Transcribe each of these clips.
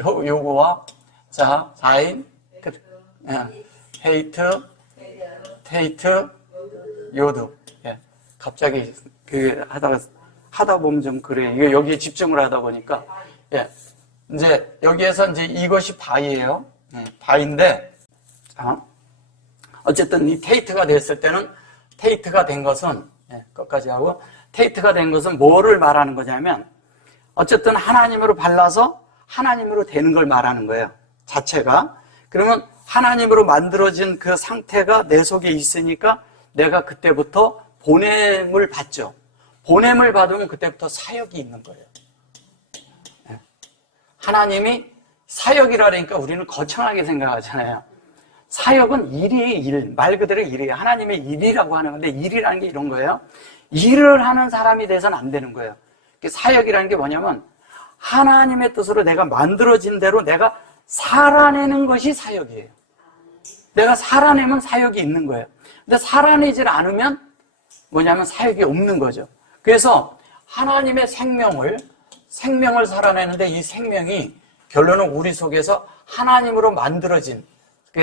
요거와 자 4인 헤이트 테이트 요드. 예. 갑자기 그 하다 보면 좀 그래. 이게 여기에 집중을 하다 보니까 예. 이제 여기에서 이제 이것이 바이예요. 바인데 자 어쨌든 이 테이트가 됐을 때는 테이트가 된 것은 끝까지 하고 테이트가 된 것은 뭐를 말하는 거냐면 어쨌든 하나님으로 발라서 하나님으로 되는 걸 말하는 거예요. 자체가. 그러면 하나님으로 만들어진 그 상태가 내 속에 있으니까 내가 그때부터 보냄을 받죠. 보냄을 받으면 그때부터 사역이 있는 거예요. 하나님이 사역이라니까 우리는 거창하게 생각하잖아요. 사역은 일이에요, 일. 말 그대로 일이에요. 하나님의 일이라고 하는 건데 일이라는 게 이런 거예요. 일을 하는 사람이 돼서는 안 되는 거예요. 사역이라는 게 뭐냐면 하나님의 뜻으로 내가 만들어진 대로 내가 살아내는 것이 사역이에요. 내가 살아내면 사역이 있는 거예요. 근데 살아내질 않으면 뭐냐면 사역이 없는 거죠. 그래서 하나님의 생명을 살아내는데 이 생명이 결론은 우리 속에서 하나님으로 만들어진,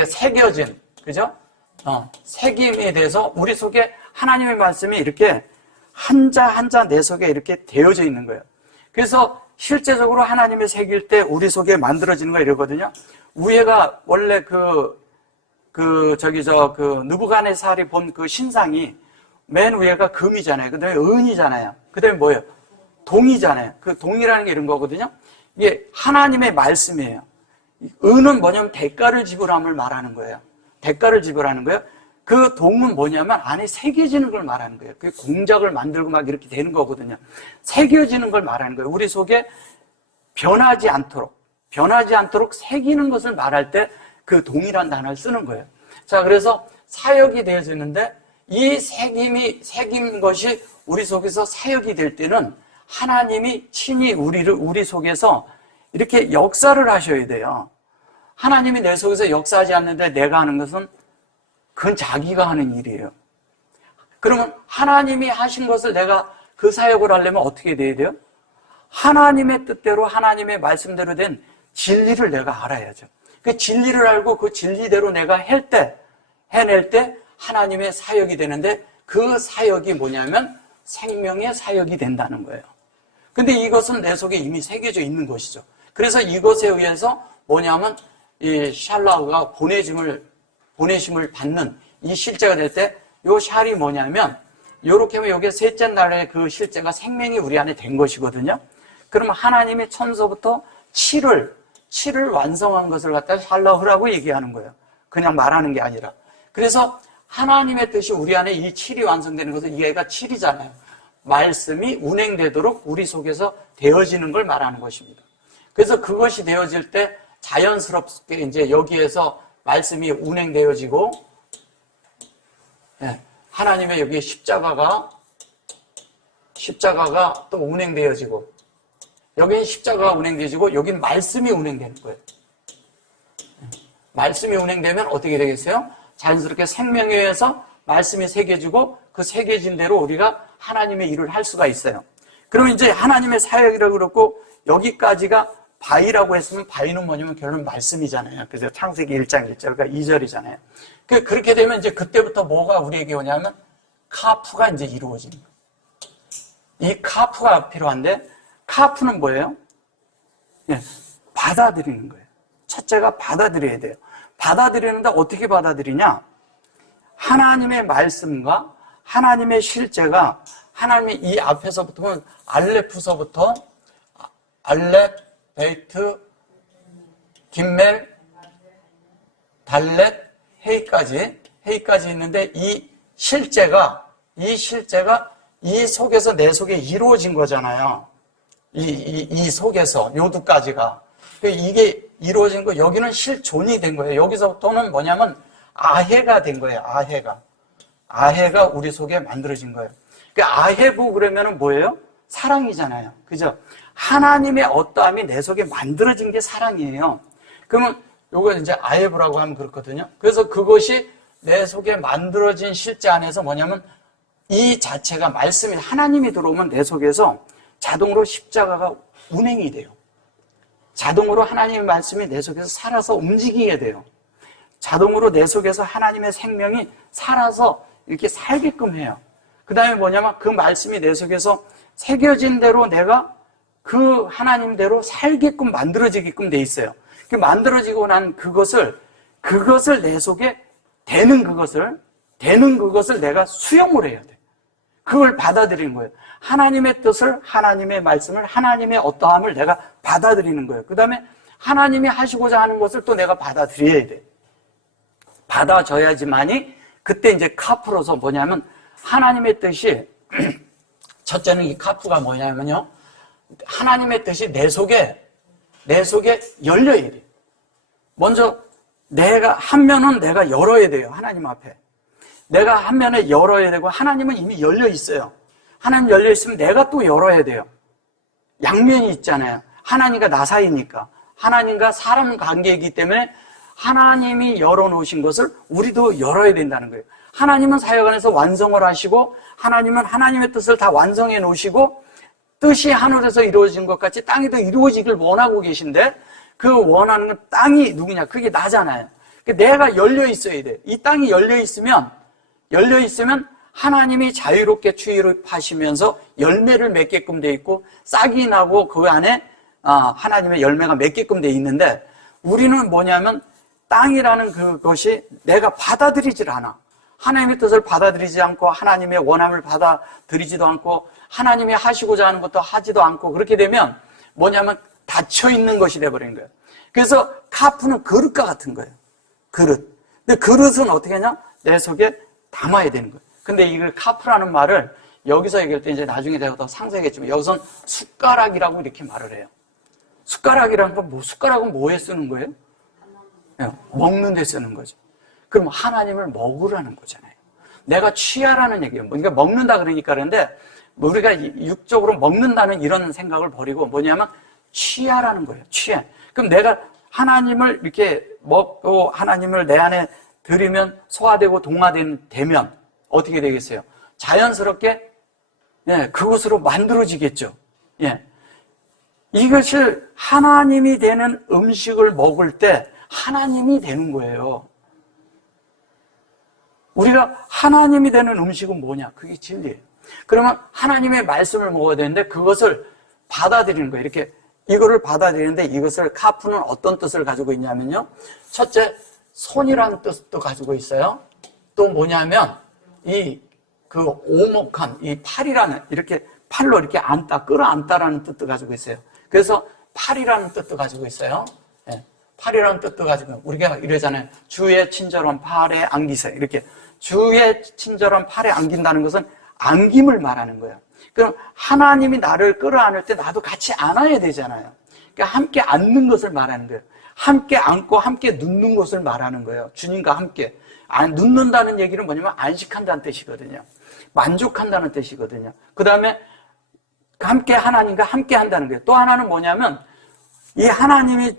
새겨진, 그죠? 새김에 대해서 우리 속에 하나님의 말씀이 이렇게 한자 한자 내 속에 이렇게 되어져 있는 거예요. 그래서 실제적으로 하나님의 새길 때 우리 속에 만들어지는 거 이러거든요. 위에가 원래 느부갓네살이 본 그 신상이 맨 위에가 금이잖아요. 그 다음에 은이잖아요. 그 다음에 뭐예요? 동이잖아요. 그 동이라는 게 이런 거거든요. 이게 하나님의 말씀이에요. 은은 뭐냐면 대가를 지불함을 말하는 거예요. 대가를 지불하는 거예요. 그 동은 뭐냐면 안에 새겨지는 걸 말하는 거예요. 그 공작을 만들고 막 이렇게 되는 거거든요. 새겨지는 걸 말하는 거예요. 우리 속에 변하지 않도록 새기는 것을 말할 때 그 동이란 단어를 쓰는 거예요. 자, 그래서 사역이 되어지는데 이 새긴 것이 우리 속에서 사역이 될 때는 하나님이 친히 우리 속에서 이렇게 역사를 하셔야 돼요. 하나님이 내 속에서 역사하지 않는데 내가 하는 것은 그건 자기가 하는 일이에요. 그러면 하나님이 하신 것을 내가 그 사역을 하려면 어떻게 돼야 돼요? 하나님의 뜻대로 하나님의 말씀대로 된 진리를 내가 알아야죠. 그 진리를 알고 그 진리대로 내가 해낼 때 하나님의 사역이 되는데 그 사역이 뭐냐면 생명의 사역이 된다는 거예요. 근데 이것은 내 속에 이미 새겨져 있는 것이죠. 그래서 이것에 의해서 뭐냐면 이 샬라우가 보내심을 받는 이 실제가 될 때 요 샬이 뭐냐면 요렇게 하면 여기 셋째 날에 그 실제가 생명이 우리 안에 된 것이거든요. 그러면 하나님이 천서부터 7을 완성한 것을 갖다 샬라우라고 얘기하는 거예요. 그냥 말하는 게 아니라. 그래서 하나님의 뜻이 우리 안에 이 7이 완성되는 것은 얘가 7이잖아요. 말씀이 운행되도록 우리 속에서 되어지는 걸 말하는 것입니다. 그래서 그것이 되어질 때 자연스럽게 이제 여기에서 말씀이 운행되어지고, 하나님의 여기 십자가가 또 운행되어지고, 여기는 십자가가 운행되어지고, 여기는 말씀이 운행되는 거예요. 말씀이 운행되면 어떻게 되겠어요? 자연스럽게 생명에 의해서 말씀이 새겨지고, 그 새겨진 대로 우리가 하나님의 일을 할 수가 있어요. 그러면 이제 하나님의 사역이라고 그렇고, 여기까지가 바위라고 했으면 바위는 뭐냐면 결론 말씀이잖아요. 그래서 창세기 1장 1절, 그러니까 2절이잖아요. 그렇게 되면 이제 그때부터 뭐가 우리에게 오냐면 카프가 이제 이루어지는 거예요. 이 카프가 필요한데 카프는 뭐예요? 받아들이는 거예요. 첫째가 받아들여야 돼요. 받아들이는데 어떻게 받아들이냐? 하나님의 말씀과 하나님의 실제가 하나님이 이 앞에서부터 보면 알레프서부터 알렙, 베이트, 김멜, 달렛, 헤이까지 있는데 이 실제가 이 속에서 내 속에 이루어진 거잖아요. 이 속에서 요두까지가. 이게 이루어진 거, 여기는 실존이 된 거예요. 여기서부터는 뭐냐면 아해가 된 거예요. 아해가 우리 속에 만들어진 거예요. 아해부 그러면은 뭐예요? 사랑이잖아요. 그죠? 하나님의 어떠함이 내 속에 만들어진 게 사랑이에요. 그러면 요거 이제 아해부라고 하면 그렇거든요. 그래서 그것이 내 속에 만들어진 실제 안에서 뭐냐면 이 자체가 말씀이 하나님이 들어오면 내 속에서 자동으로 십자가가 운행이 돼요. 자동으로 하나님의 말씀이 내 속에서 살아서 움직이게 돼요. 자동으로 내 속에서 하나님의 생명이 살아서 이렇게 살게끔 해요. 그 다음에 뭐냐면 그 말씀이 내 속에서 새겨진 대로 내가 그 하나님대로 살게끔 만들어지게끔 돼 있어요. 그 만들어지고 난 그것을 내 속에 되는 그것을 내가 수용을 해야 돼. 그걸 받아들이는 거예요. 하나님의 뜻을, 하나님의 말씀을, 하나님의 어떠함을 내가 받아들이는 거예요. 그 다음에 하나님이 하시고자 하는 것을 또 내가 받아들여야 돼. 받아줘야지만이 그때 이제 카프로서 뭐냐면 하나님의 뜻이 첫째는 이 카프가 뭐냐면요. 하나님의 뜻이 내 속에 열려야 돼. 먼저 내가 한 면은 내가 열어야 돼요. 하나님 앞에. 내가 한 면에 열어야 되고 하나님은 이미 열려 있어요. 하나님 열려 있으면 내가 또 열어야 돼요. 양면이 있잖아요. 하나님과 나 사이니까. 하나님과 사람 관계이기 때문에 하나님이 열어놓으신 것을 우리도 열어야 된다는 거예요. 하나님은 사역 안에서 완성을 하시고 하나님은 하나님의 뜻을 다 완성해 놓으시고 뜻이 하늘에서 이루어진 것 같이 땅에도 이루어지길 원하고 계신데 그 원하는 땅이 누구냐? 그게 나잖아요. 내가 열려 있어야 돼. 이 땅이 열려 있으면 하나님이 자유롭게 출입하시면서 열매를 맺게끔 돼 있고 싹이 나고 그 안에 하나님의 열매가 맺게끔 돼 있는데 우리는 뭐냐면 땅이라는 그것이 내가 받아들이질 않아. 하나님의 뜻을 받아들이지 않고 하나님의 원함을 받아들이지도 않고 하나님이 하시고자 하는 것도 하지도 않고 그렇게 되면 뭐냐면 닫혀있는 것이 돼버린 거예요. 그래서 카프는 그릇과 같은 거예요. 그릇. 근데 그릇은 어떻게 하냐? 내 속에 담아야 되는 거예요. 근데 이걸 카프라는 말을 여기서 얘기할 때 이제 나중에 내가 더 상세하겠지만 여기선 숟가락이라고 이렇게 말을 해요. 숟가락이라는 건 숟가락은 뭐에 쓰는 거예요? 먹는 데 쓰는 거죠. 그럼 하나님을 먹으라는 거잖아요. 내가 취하라는 얘기예요. 그러니까 먹는다 그러니까 그런데 우리가 육적으로 먹는다는 이런 생각을 버리고 뭐냐면 취하라는 거예요. 취해. 그럼 내가 하나님을 이렇게 먹고 하나님을 내 안에 들이면 소화되고 동화되면 어떻게 되겠어요? 자연스럽게 그것으로 만들어지겠죠. 이것을 하나님이 되는 음식을 먹을 때 하나님이 되는 거예요. 우리가 하나님이 되는 음식은 뭐냐? 그게 진리예요. 그러면 하나님의 말씀을 먹어야 되는데 그것을 받아들이는 거예요. 이렇게 이거를 받아들이는데 이것을 카프는 어떤 뜻을 가지고 있냐면요. 첫째, 손이라는 뜻도 가지고 있어요. 또 뭐냐면 그 오목한 이 팔이라는 이렇게 팔로 이렇게 앉다, 끌어안다라는 뜻도 가지고 있어요. 그래서 팔이라는 뜻도 가지고 있어요. 팔이라는 뜻도 가지고 우리가 이러잖아요. 주의 친절한 팔에 안기세요. 이렇게 주의 친절한 팔에 안긴다는 것은 안김을 말하는 거예요. 그럼 하나님이 나를 끌어안을 때 나도 같이 안아야 되잖아요. 그러니까 함께 앉는 것을 말하는 거예요. 함께 앉고 함께 눕는 것을 말하는 거예요. 주님과 함께. 눕는다는 얘기는 뭐냐면 안식한다는 뜻이거든요. 만족한다는 뜻이거든요. 그 다음에 함께 하나님과 함께 한다는 거예요. 또 하나는 뭐냐면 이 하나님이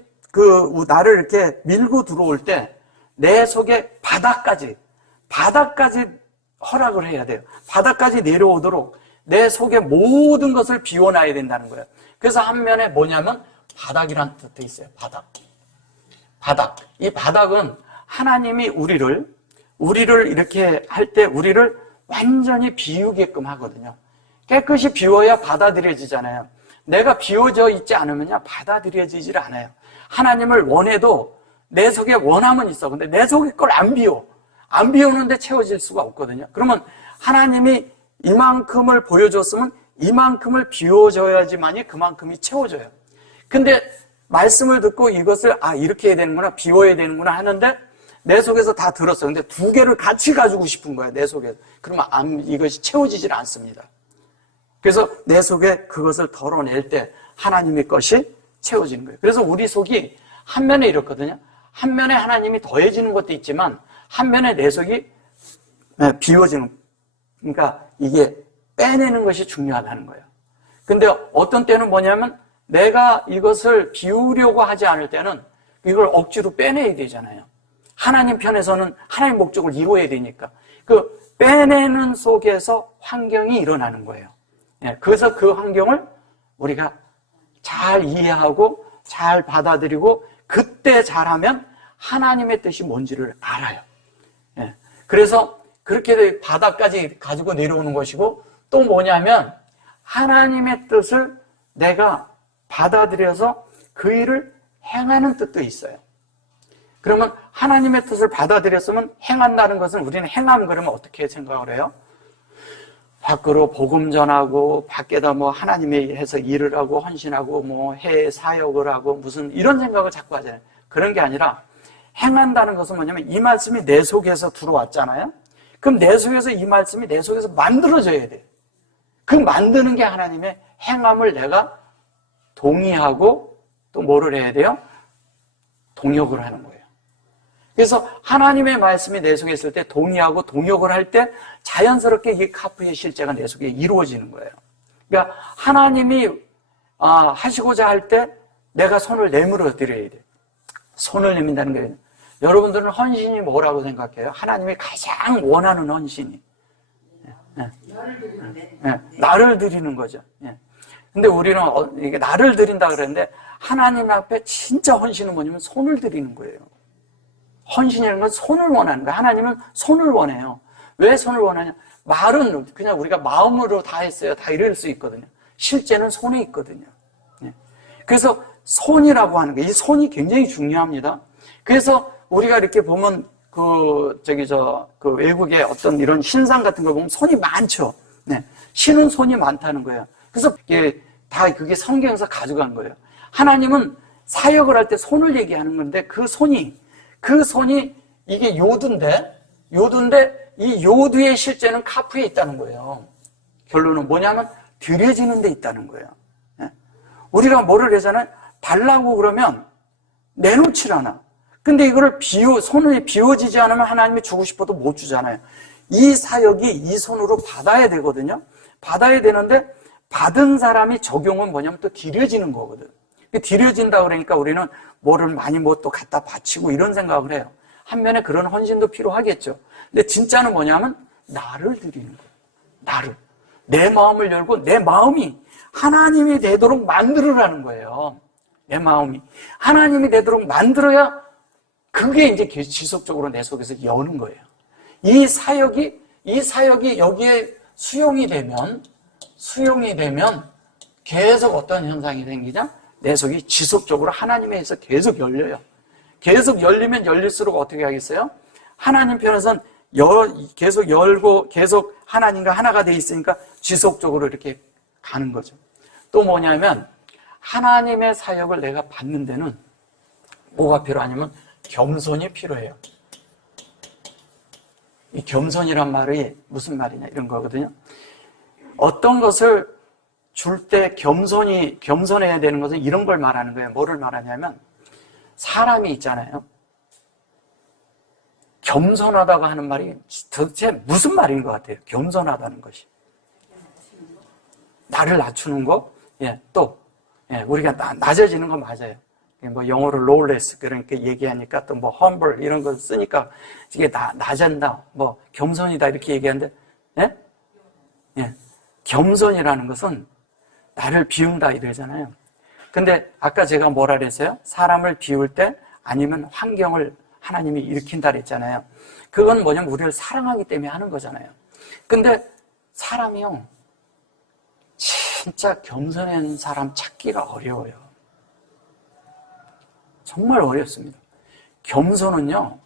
나를 이렇게 밀고 들어올 때 내 속에 바닥까지 허락을 해야 돼요. 바닥까지 내려오도록 내 속에 모든 것을 비워놔야 된다는 거예요. 그래서 한 면에 뭐냐면 바닥이라는 뜻도 있어요. 바닥. 이 바닥은 하나님이 우리를 이렇게 할 때 우리를 완전히 비우게끔 하거든요. 깨끗이 비워야 받아들여지잖아요. 내가 비워져 있지 않으면요, 받아들여지질 않아요. 하나님을 원해도 내 속에 원함은 있어. 근데 내 속에 걸 안 비워. 안 비우는데 채워질 수가 없거든요. 그러면 하나님이 이만큼을 보여줬으면 이만큼을 비워줘야지만이 그만큼이 채워져요. 근데 말씀을 듣고 이것을 이렇게 해야 되는구나, 비워야 되는구나 하는데 내 속에서 다 들었어요. 근데 두 개를 같이 가지고 싶은 거예요. 내 속에. 그러면 이것이 채워지질 않습니다. 그래서 내 속에 그것을 덜어낼 때 하나님의 것이 채워지는 거예요. 그래서 우리 속이 한 면에 이렇거든요. 한 면에 하나님이 더해지는 것도 있지만 한 면에 내 속이 비워지는, 그러니까 이게 빼내는 것이 중요하다는 거예요. 근데 어떤 때는 뭐냐면 내가 이것을 비우려고 하지 않을 때는 이걸 억지로 빼내야 되잖아요. 하나님 편에서는 하나님 목적을 이루어야 되니까. 그 빼내는 속에서 환경이 일어나는 거예요. 그래서 그 환경을 우리가 잘 이해하고 잘 받아들이고 그때 잘하면 하나님의 뜻이 뭔지를 알아요. 예. 그래서 그렇게 바닥까지 가지고 내려오는 것이고, 또 뭐냐면 하나님의 뜻을 내가 받아들여서 그 일을 행하는 뜻도 있어요. 그러면 하나님의 뜻을 받아들였으면 행한다는 것은, 우리는 행함 그러면 어떻게 생각을 해요? 밖으로 복음 전하고 밖에다 뭐 하나님이 해서 일을 하고 헌신하고 뭐 해 사역을 하고 무슨 이런 생각을 자꾸 하잖아요. 그런 게 아니라 행한다는 것은 뭐냐면 이 말씀이 내 속에서 들어왔잖아요. 그럼 내 속에서 이 말씀이 내 속에서 만들어져야 돼요. 그 만드는 게 하나님의 행함을 내가 동의하고 또 뭐를 해야 돼요? 동역을 하는 거예요. 그래서 하나님의 말씀이 내 속에 있을 때 동의하고 동역을 할 때 자연스럽게 이 카프의 실제가 내 속에 이루어지는 거예요. 그러니까 하나님이 하시고자 할 때 내가 손을 내밀어 드려야 돼요. 손을 내민다는 게, 여러분들은 헌신이 뭐라고 생각해요? 하나님이 가장 원하는 헌신이 나를 드리는 거죠. 근데 우리는 이게 나를 드린다 그랬는데, 하나님 앞에 진짜 헌신은 뭐냐면 손을 드리는 거예요. 헌신이라는 건 손을 원하는 거예요. 하나님은 손을 원해요. 왜 손을 원하냐? 말은 그냥 우리가 마음으로 다 했어요, 다 이럴 수 있거든요. 실제는 손에 있거든요. 그래서 손이라고 하는 거예요. 이 손이 굉장히 중요합니다. 그래서 우리가 이렇게 보면 그 외국의 어떤 이런 신상 같은 걸 보면 손이 많죠. 신은 손이 많다는 거예요. 그래서 그게 성경에서 가져간 거예요. 하나님은 사역을 할 때 손을 얘기하는 건데, 그 손이 이게 요두인데 이 요두의 실제는 카프에 있다는 거예요. 결론은 뭐냐면 드려지는 데 있다는 거예요. 우리가 뭐를 하잖아요. 달라고 그러면 내놓질 않아. 근데 이거를 손이 비워지지 않으면 하나님이 주고 싶어도 못 주잖아요. 이 사역이 이 손으로 받아야 되거든요. 받아야 되는데, 받은 사람이 적용은 뭐냐면 또 드려지는 거거든. 드려진다 그러니까 우리는 뭐를 많이 뭐 또 갖다 바치고 이런 생각을 해요. 한면에 그런 헌신도 필요하겠죠. 근데 진짜는 뭐냐면 나를 드리는 거예요. 나를. 내 마음을 열고 내 마음이 하나님이 되도록 만들으라는 거예요. 내 마음이 하나님이 되도록 만들어야 그게 이제 지속적으로 내 속에서 여는 거예요. 이 사역이 여기에 수용이 되면 계속 어떤 현상이 생기냐? 내 속이 지속적으로 하나님에 의해서 계속 열려요. 계속 열리면 열릴수록 어떻게 하겠어요? 하나님 편에서는 계속 열고 계속 하나님과 하나가 돼 있으니까 지속적으로 이렇게 가는 거죠. 또 뭐냐면 하나님의 사역을 내가 받는 데는 뭐가 필요하냐면 겸손이 필요해요. 이 겸손이란 말이 무슨 말이냐 이런 거거든요. 어떤 것을 줄 때 겸손해야 되는 것은 이런 걸 말하는 거예요. 뭐를 말하냐면, 사람이 있잖아요. 겸손하다고 하는 말이 도대체 무슨 말인 것 같아요? 겸손하다는 것이. 나를 낮추는 거? 우리가 낮아지는 거 맞아요. 뭐 영어로 lowless 그러니까 얘기하니까 또 뭐 humble 이런 거 쓰니까 이게 낮아진다, 뭐 겸손이다 이렇게 얘기하는데, 겸손이라는 것은 나를 비운다 이러잖아요. 근데 아까 제가 뭐라 그랬어요? 사람을 비울 때 아니면 환경을 하나님이 일으킨다 그랬잖아요. 그건 뭐냐면 우리를 사랑하기 때문에 하는 거잖아요. 근데 사람이요, 진짜 겸손한 사람 찾기가 어려워요. 정말 어렵습니다. 겸손은요,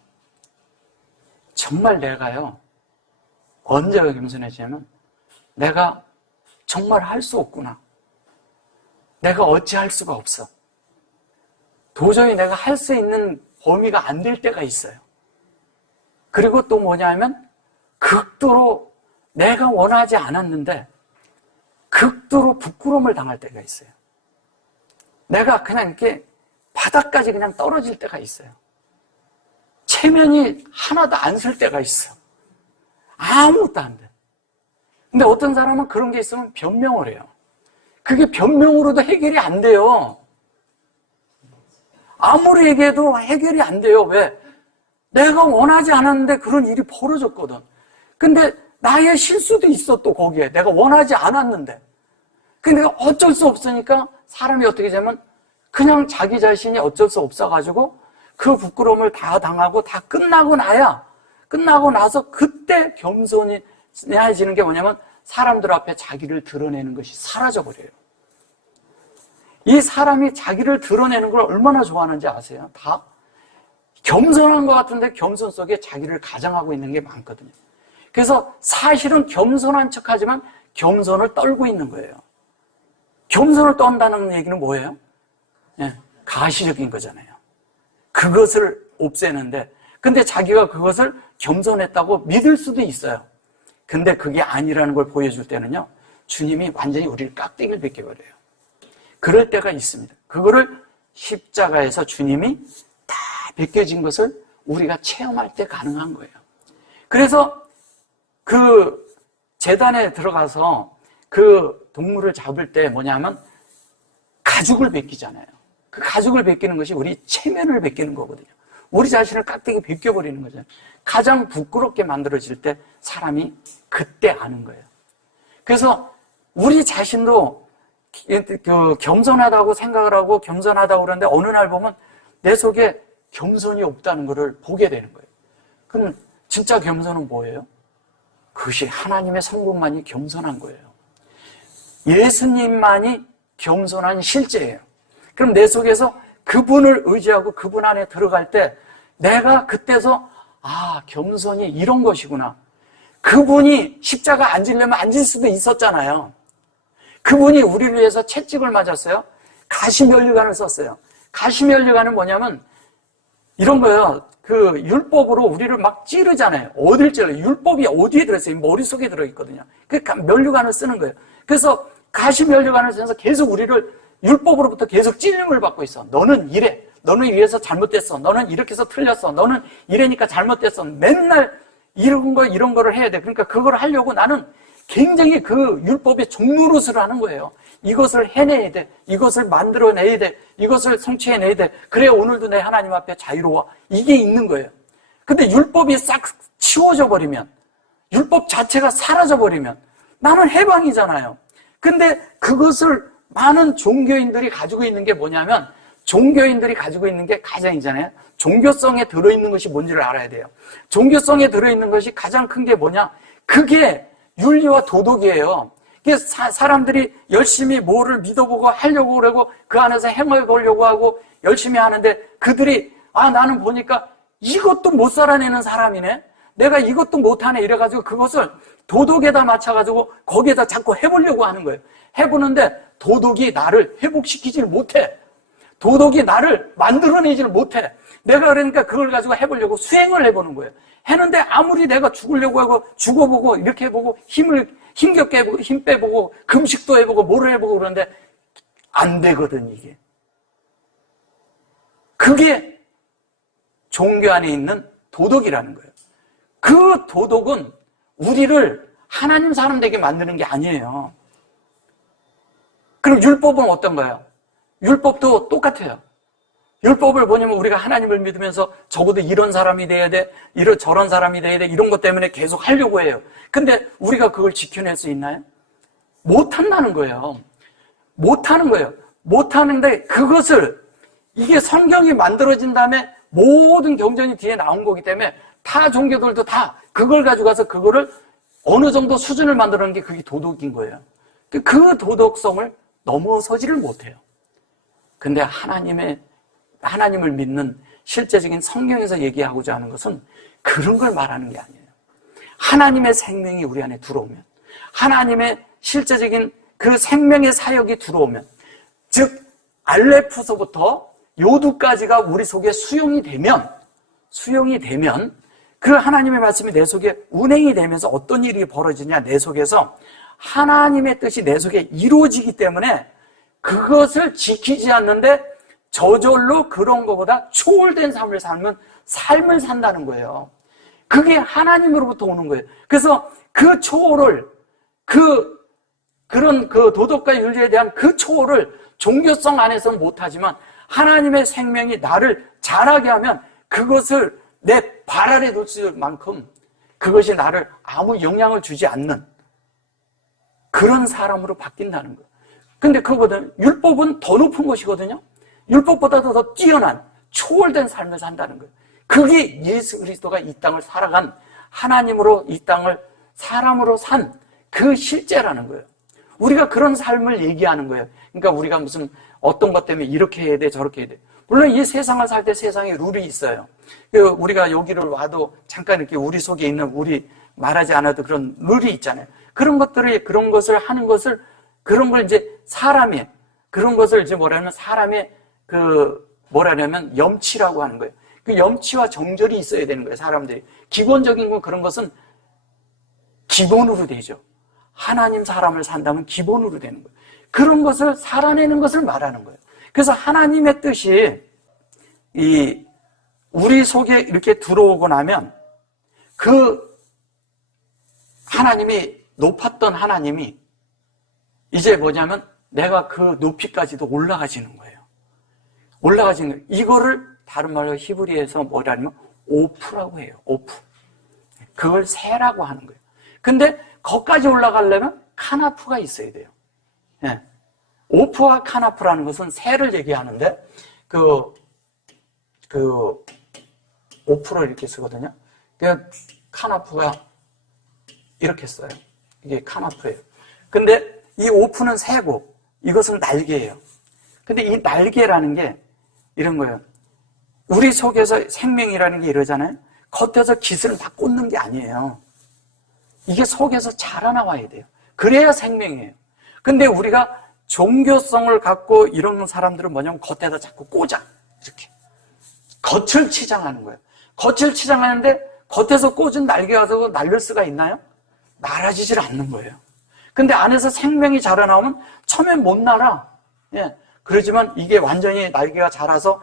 정말 내가요, 언제가 겸손해지냐면 내가 정말 할 수 없구나. 내가 어찌할 수가 없어. 도저히 내가 할 수 있는 범위가 안 될 때가 있어요. 그리고 또 뭐냐면 극도로 내가 원하지 않았는데 극도로 부끄러움을 당할 때가 있어요. 내가 그냥 이렇게 바닥까지 그냥 떨어질 때가 있어요. 체면이 하나도 안 쓸 때가 있어. 아무것도 안 돼. 근데 어떤 사람은 그런 게 있으면 변명을 해요. 그게 변명으로도 해결이 안 돼요. 아무리 얘기해도 해결이 안 돼요. 왜? 내가 원하지 않았는데 그런 일이 벌어졌거든. 근데 나의 실수도 있어, 또 거기에. 내가 원하지 않았는데. 근데 어쩔 수 없으니까 사람이 어떻게 되면 그냥 자기 자신이 어쩔 수 없어가지고 그 부끄러움을 다 당하고 다 끝나고 나서 그때 겸손해지는 게 뭐냐면 사람들 앞에 자기를 드러내는 것이 사라져버려요. 이 사람이 자기를 드러내는 걸 얼마나 좋아하는지 아세요? 다 겸손한 것 같은데 겸손 속에 자기를 가장하고 있는 게 많거든요. 그래서 사실은 겸손한 척하지만 겸손을 떨고 있는 거예요. 겸손을 떤다는 얘기는 뭐예요? 가시적인 거잖아요. 그것을 없애는데, 근데 자기가 그것을 겸손했다고 믿을 수도 있어요. 근데 그게 아니라는 걸 보여줄 때는요, 주님이 완전히 우리를 깍대기를 벗겨버려요. 그럴 때가 있습니다. 그거를 십자가에서 주님이 다 벗겨진 것을 우리가 체험할 때 가능한 거예요. 그래서 그 제단에 들어가서 그 동물을 잡을 때 뭐냐면 가죽을 벗기잖아요. 그 가죽을 벗기는 것이 우리 체면을 벗기는 거거든요. 우리 자신을 깍대기 벗겨버리는 거잖아요. 가장 부끄럽게 만들어질 때 사람이 그때 아는 거예요. 그래서 우리 자신도 겸손하다고 생각을 하고 겸손하다고 그러는데 어느 날 보면 내 속에 겸손이 없다는 것을 보게 되는 거예요. 그럼 진짜 겸손은 뭐예요? 그것이 하나님의 성품만이 겸손한 거예요. 예수님만이 겸손한 실제예요. 그럼 내 속에서 그분을 의지하고 그분 안에 들어갈 때 내가 그때서 겸손이 이런 것이구나. 그분이 십자가 안 지려면 앉을 수도 있었잖아요. 그분이 우리를 위해서 채찍을 맞았어요. 가시면류관을 썼어요. 가시면류관은 뭐냐면 이런 거예요. 그 율법으로 우리를 막 찌르잖아요. 어딜 찌르요? 율법이 어디에 들어있어요? 머릿속에 들어있거든요. 그 면류관을 쓰는 거예요. 그래서 가시면류관을 쓰면서 계속 우리를 율법으로부터 계속 찔림을 받고 있어. 너는 이래. 너는 이래서 잘못됐어. 너는 이렇게 해서 틀렸어. 너는 이래니까 잘못됐어. 맨날 이런 거를 해야 돼. 그러니까 그걸 하려고 나는 굉장히 그 율법의 종노릇을 하는 거예요. 이것을 해내야 돼. 이것을 만들어내야 돼. 이것을 성취해내야 돼. 그래야 오늘도 내 하나님 앞에 자유로워. 이게 있는 거예요. 근데 율법이 싹 치워져 버리면, 율법 자체가 사라져 버리면 나는 해방이잖아요. 근데 그것을 많은 종교인들이 가지고 있는 게 뭐냐면, 종교인들이 가지고 있는 게 가장이잖아요. 종교성에 들어있는 것이 뭔지를 알아야 돼요. 종교성에 들어있는 것이 가장 큰 게 뭐냐? 그게 윤리와 도덕이에요. 사람들이 열심히 뭐를 믿어보고 하려고 그러고 그 안에서 행을 보려고 하고 열심히 하는데 그들이 나는 보니까 이것도 못 살아내는 사람이네. 내가 이것도 못하네. 이래가지고 그것을 도덕에다 맞춰가지고 거기에다 자꾸 해보려고 하는 거예요. 해보는데 도덕이 나를 회복시키질 못해. 도덕이 나를 만들어내지를 못해. 내가 그러니까 그걸 가지고 해보려고 수행을 해보는 거예요. 했는데 아무리 내가 죽으려고 하고 죽어보고 이렇게 해보고 힘겹게 해보고 힘 빼보고 금식도 해보고 뭐를 해보고 그러는데 안 되거든 이게. 그게 종교 안에 있는 도덕이라는 거예요. 그 도덕은 우리를 하나님 사람 되게 만드는 게 아니에요. 그럼 율법은 어떤 거예요? 율법도 똑같아요. 율법을 뭐냐면 우리가 하나님을 믿으면서 적어도 이런 사람이 돼야 돼, 저런 사람이 돼야 돼, 이런 것 때문에 계속 하려고 해요. 근데 우리가 그걸 지켜낼 수 있나요? 못한다는 거예요. 못하는 거예요. 못하는데 그것을 이게 성경이 만들어진 다음에 모든 경전이 뒤에 나온 거기 때문에 타 종교들도 다 그걸 가지고 가서 그거를 어느 정도 수준을 만들어낸 게 그게 도덕인 거예요. 그 도덕성을 넘어서지를 못해요. 근데 하나님을 믿는 실제적인 성경에서 얘기하고자 하는 것은 그런 걸 말하는 게 아니에요. 하나님의 생명이 우리 안에 들어오면, 하나님의 실제적인 그 생명의 사역이 들어오면, 즉 알레프서부터 요두까지가 우리 속에 수용이 되면 그 하나님의 말씀이 내 속에 운행이 되면서 어떤 일이 벌어지냐, 내 속에서 하나님의 뜻이 내 속에 이루어지기 때문에 그것을 지키지 않는데 저절로 그런 것보다 초월된 삶을 산다는 거예요. 그게 하나님으로부터 오는 거예요. 그래서 그 초월을, 그런 도덕과 윤리에 대한 그 초월을 종교성 안에서는 못하지만 하나님의 생명이 나를 자라게 하면 그것을 내 발 아래 놓칠 만큼 그것이 나를 아무 영향을 주지 않는 그런 사람으로 바뀐다는 거예요. 근데 그거보다는 율법은 더 높은 것이거든요. 율법보다도 더 뛰어난 초월된 삶을 산다는 거예요. 그게 예수 그리스도가 이 땅을 살아간, 하나님으로 이 땅을 사람으로 산 그 실제라는 거예요. 우리가 그런 삶을 얘기하는 거예요. 그러니까 우리가 무슨 어떤 것 때문에 이렇게 해야 돼, 저렇게 해야 돼. 물론 이 세상을 살 때 세상에 룰이 있어요. 우리가 여기를 와도 잠깐 이렇게 우리 속에 있는, 우리 말하지 않아도 그런 룰이 있잖아요. 그런 것을 하는 것을, 그런 걸 이제 사람의, 그런 것을 이제 뭐라면 사람의 뭐라냐면 염치라고 하는 거예요. 그 염치와 정절이 있어야 되는 거예요, 사람들이. 기본적인 건 그런 것은 기본으로 되죠. 하나님 사람을 산다면 기본으로 되는 거예요. 그런 것을 살아내는 것을 말하는 거예요. 그래서 하나님의 뜻이 우리 속에 이렇게 들어오고 나면 그 하나님이 높았던 하나님이 이제 뭐냐면 내가 그 높이까지도 올라가지는 거예요. 올라가지는 거예요. 이거를 다른 말로 히브리에서 뭐라냐면 오프라고 해요. 오프. 그걸 세라고 하는 거예요. 근데 거기까지 올라가려면 카나프가 있어야 돼요. 예. 오프와 카나프라는 것은 세를 얘기하는데 오프를 이렇게 쓰거든요. 카나프가 이렇게 써요. 이게 카나프예요. 근데 이 오프는 세고 이것은 날개예요. 근데 이 날개라는 게 이런 거예요. 우리 속에서 생명이라는 게 이러잖아요. 겉에서 깃을 다 꽂는 게 아니에요. 이게 속에서 자라나와야 돼요. 그래야 생명이에요. 근데 우리가 종교성을 갖고 이런 사람들은 뭐냐면 겉에다 자꾸 꽂아. 이렇게. 겉을 치장하는 거예요. 겉을 치장하는데 겉에서 꽂은 날개가 서 날릴 수가 있나요? 날아지질 않는 거예요. 근데 안에서 생명이 자라나오면 처음엔 못 날아. 예. 그러지만 이게 완전히 날개가 자라서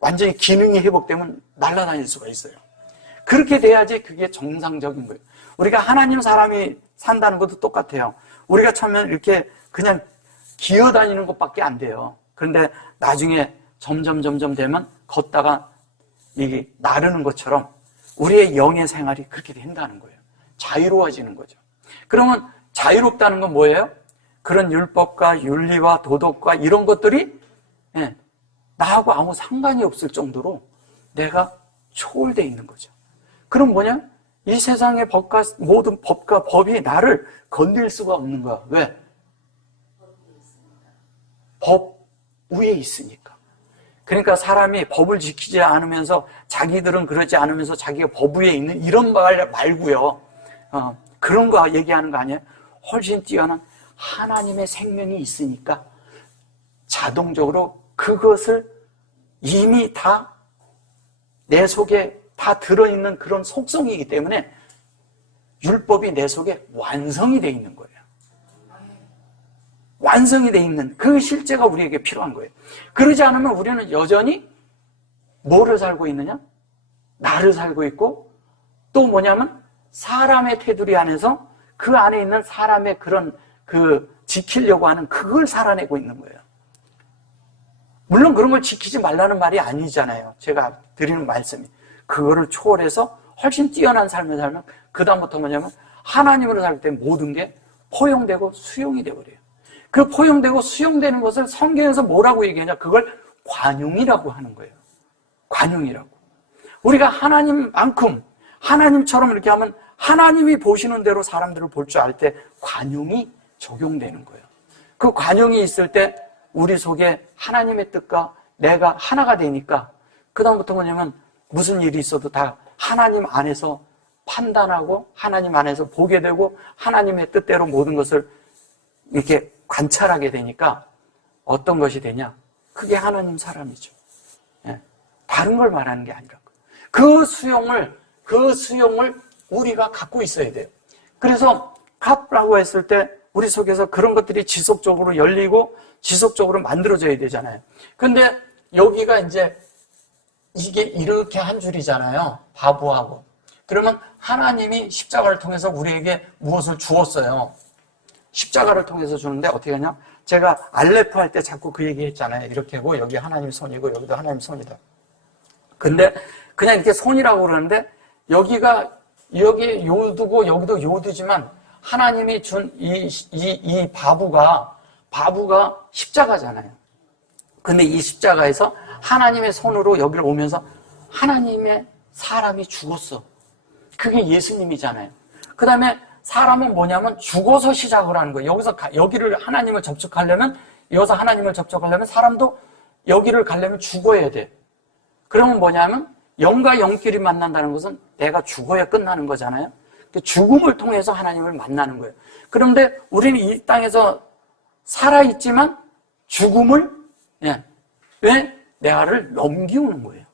완전히 기능이 회복되면 날아다닐 수가 있어요. 그렇게 돼야지 그게 정상적인 거예요. 우리가 하나님 사람이 산다는 것도 똑같아요. 우리가 처음엔 이렇게 그냥 기어다니는 것밖에 안 돼요. 그런데 나중에 점점 되면 걷다가 이게 나르는 것처럼 우리의 영의 생활이 그렇게 된다는 거예요. 자유로워지는 거죠. 그러면 자유롭다는 건 뭐예요? 그런 율법과 윤리와 도덕과 이런 것들이 나하고 아무 상관이 없을 정도로 내가 초월되어 있는 거죠. 그럼 뭐냐? 이 세상의 모든 법과 법이 나를 건들 수가 없는 거야. 왜? 법 위에 있으니까. 그러니까 사람이 법을 지키지 않으면서 자기들은 그러지 않으면서 자기가 법 위에 있는 이런 말 말고요. 그런 거 얘기하는 거 아니에요? 훨씬 뛰어난 하나님의 생명이 있으니까 자동적으로 그것을 이미 다 내 속에 다 들어있는 그런 속성이기 때문에 율법이 내 속에 완성이 되어 있는 거예요. 완성이 되어 있는 그 실제가 우리에게 필요한 거예요. 그러지 않으면 우리는 여전히 뭐를 살고 있느냐? 나를 살고 있고 또 뭐냐면 사람의 테두리 안에서 그 안에 있는 사람의 그런 지키려고 하는 그걸 살아내고 있는 거예요. 물론 그런 걸 지키지 말라는 말이 아니잖아요. 제가 드리는 말씀이. 그거를 초월해서 훨씬 뛰어난 삶을 살면 그다음부터 뭐냐면 하나님으로 살 때 모든 게 포용되고 수용이 되어버려요. 그 포용되고 수용되는 것을 성경에서 뭐라고 얘기하냐? 그걸 관용이라고 하는 거예요. 관용이라고. 우리가 하나님만큼 하나님처럼 이렇게 하면 하나님이 보시는 대로 사람들을 볼 줄 알 때 관용이 적용되는 거예요. 그 관용이 있을 때 우리 속에 하나님의 뜻과 내가 하나가 되니까 그다음부터 뭐냐면 무슨 일이 있어도 다 하나님 안에서 판단하고 하나님 안에서 보게 되고 하나님의 뜻대로 모든 것을 이렇게 관찰하게 되니까 어떤 것이 되냐? 그게 하나님 사람이죠. 예. 다른 걸 말하는 게 아니라고. 그 수용을 우리가 갖고 있어야 돼요. 그래서 컵라고 했을 때 우리 속에서 그런 것들이 지속적으로 열리고 지속적으로 만들어져야 되잖아요. 근데 여기가 이제 이게 이렇게 한 줄이잖아요. 바보하고. 그러면 하나님이 십자가를 통해서 우리에게 무엇을 주었어요. 십자가를 통해서 주는데 어떻게 하냐? 제가 알레프 할 때 자꾸 그 얘기 했잖아요. 이렇게 하고 여기 하나님 손이고 여기도 하나님 손이다. 근데 그냥 이렇게 손이라고 그러는데 여기가 여기 요두고 여기도 요두지만 하나님이 준 이 바부가 십자가잖아요. 근데 이 십자가에서 하나님의 손으로 여기를 오면서 하나님의 사람이 죽었어. 그게 예수님이잖아요. 그 다음에 사람은 뭐냐면 죽어서 시작을 하는 거예요. 여기를 하나님을 접촉하려면, 여기서 하나님을 접촉하려면 사람도 여기를 가려면 죽어야 돼. 그러면 뭐냐면 영과 영끼리 만난다는 것은 내가 죽어야 끝나는 거잖아요. 죽음을 통해서 하나님을 만나는 거예요. 그런데 우리는 이 땅에서 살아있지만 죽음을 왜? 내가를 넘기우는 거예요.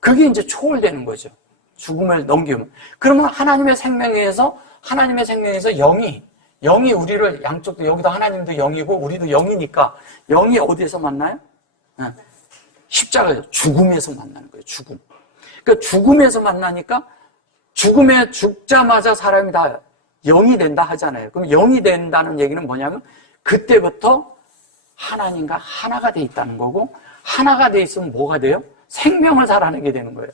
그게 이제 초월되는 거죠. 죽음을 넘기우면. 그러면 하나님의 생명에서 영이 우리를 양쪽도, 여기도 하나님도 영이고 우리도 영이니까 영이 어디에서 만나요? 십자가에서, 죽음에서 만나는 거예요. 죽음. 그러니까 죽음에서 만나니까 죽음에 죽자마자 사람이 다 영이 된다 하잖아요. 그럼 영이 된다는 얘기는 뭐냐면 그때부터 하나님과 하나가 돼 있다는 거고, 하나가 돼 있으면 뭐가 돼요? 생명을 살아내게 되는 거예요.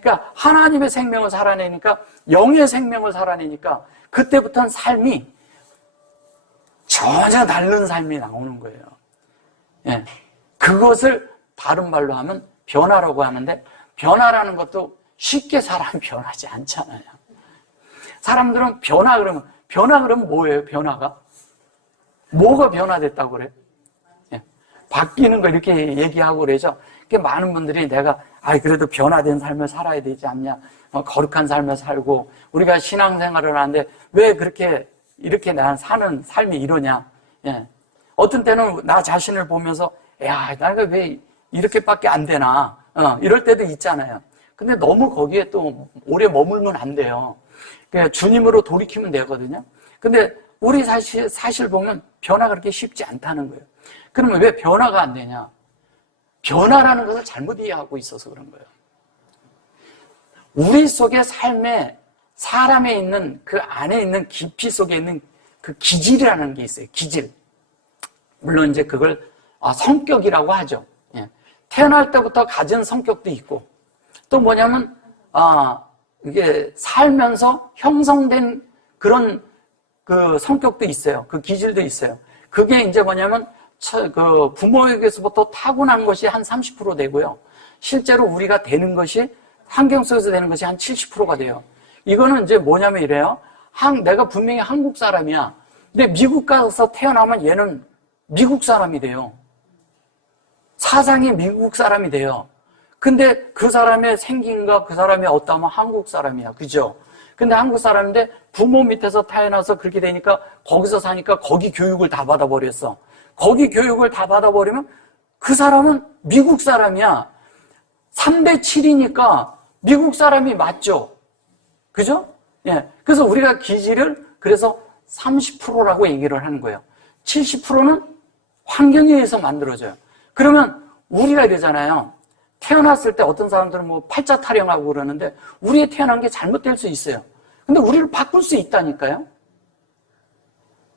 그러니까 하나님의 생명을 살아내니까, 영의 생명을 살아내니까 그때부터는 삶이 전혀 다른 삶이 나오는 거예요. 예. 그것을 다른 말로 하면 변화라고 하는데, 변화라는 것도 쉽게 사람이 변하지 않잖아요. 사람들은 변화 그러면 뭐예요? 변화가? 뭐가 변화됐다고 그래요? 예. 바뀌는 거 이렇게 얘기하고 그러죠. 많은 분들이 내가 그래도 변화된 삶을 살아야 되지 않냐, 거룩한 삶을 살고 우리가 신앙생활을 하는데 왜 이렇게 난 사는 삶이 이러냐. 예. 어떤 때는 나 자신을 보면서 내가 왜 이렇게밖에 안 되나, 이럴 때도 있잖아요. 근데 너무 거기에 또 오래 머물면 안 돼요. 그러니까 주님으로 돌이키면 되거든요. 근데 우리 사실 보면 변화가 그렇게 쉽지 않다는 거예요. 그러면 왜 변화가 안 되냐? 변화라는 것을 잘못 이해하고 있어서 그런 거예요. 우리 속의 삶에, 사람에 있는 그 안에 있는 깊이 속에 있는 그 기질이라는 게 있어요. 기질. 물론 이제 그걸 성격이라고 하죠. 예. 태어날 때부터 가진 성격도 있고, 또 뭐냐면 이게 살면서 형성된 그런 그 성격도 있어요. 그 기질도 있어요. 그게 이제 뭐냐면 그 부모에게서부터 타고난 것이 한 30% 되고요. 실제로 우리가 되는 것이, 환경 속에서 되는 것이 한 70%가 돼요. 이거는 이제 뭐냐면 이래요. 내가 분명히 한국 사람이야. 근데 미국 가서 태어나면 얘는 미국 사람이 돼요. 사상이 미국 사람이 돼요. 근데 그 사람의 생긴가, 그 사람이 어떠하면 한국 사람이야. 그죠? 근데 한국 사람인데 부모 밑에서 태어나서 그렇게 되니까 거기서 사니까 거기 교육을 다 받아버렸어. 거기 교육을 다 받아버리면 그 사람은 미국 사람이야. 3대 7이니까 미국 사람이 맞죠? 그죠? 예. 그래서 우리가 기질을 그래서 30%라고 얘기를 하는 거예요. 70%는 환경에 의해서 만들어져요. 그러면 우리가 이러잖아요. 태어났을 때 어떤 사람들은 뭐 팔자 타령하고 그러는데 우리의 태어난 게 잘못될 수 있어요. 근데 우리를 바꿀 수 있다니까요.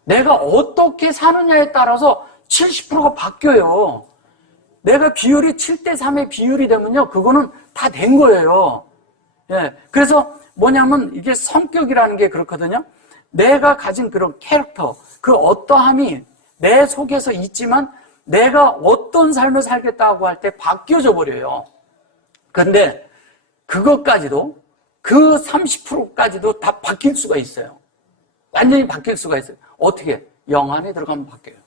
내가 어떻게 사느냐에 따라서 70%가 바뀌어요. 내가 비율이 7대3의 비율이 되면요, 그거는 다 된 거예요. 예. 그래서 뭐냐면 이게 성격이라는 게 그렇거든요. 내가 가진 그런 캐릭터, 그 어떠함이 내 속에서 있지만 내가 어떤 삶을 살겠다고 할 때 바뀌어져 버려요. 근데 그것까지도, 그 30%까지도 다 바뀔 수가 있어요. 완전히 바뀔 수가 있어요. 어떻게? 영 안에 들어가면 바뀌어요.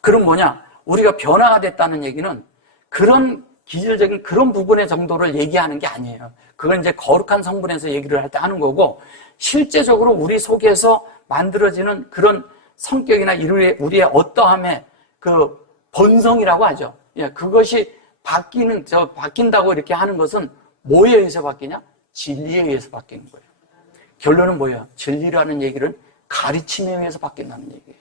그럼 뭐냐? 우리가 변화가 됐다는 얘기는 그런 기질적인 그런 부분의 정도를 얘기하는 게 아니에요. 그건 이제 거룩한 성분에서 얘기를 할 때 하는 거고, 실제적으로 우리 속에서 만들어지는 그런 성격이나 우리의 어떠함의 그 본성이라고 하죠. 예, 그것이 바뀐다고 이렇게 하는 것은 뭐에 의해서 바뀌냐? 진리에 의해서 바뀌는 거예요. 결론은 뭐예요? 진리라는 얘기를 가르침에 의해서 바뀐다는 얘기예요.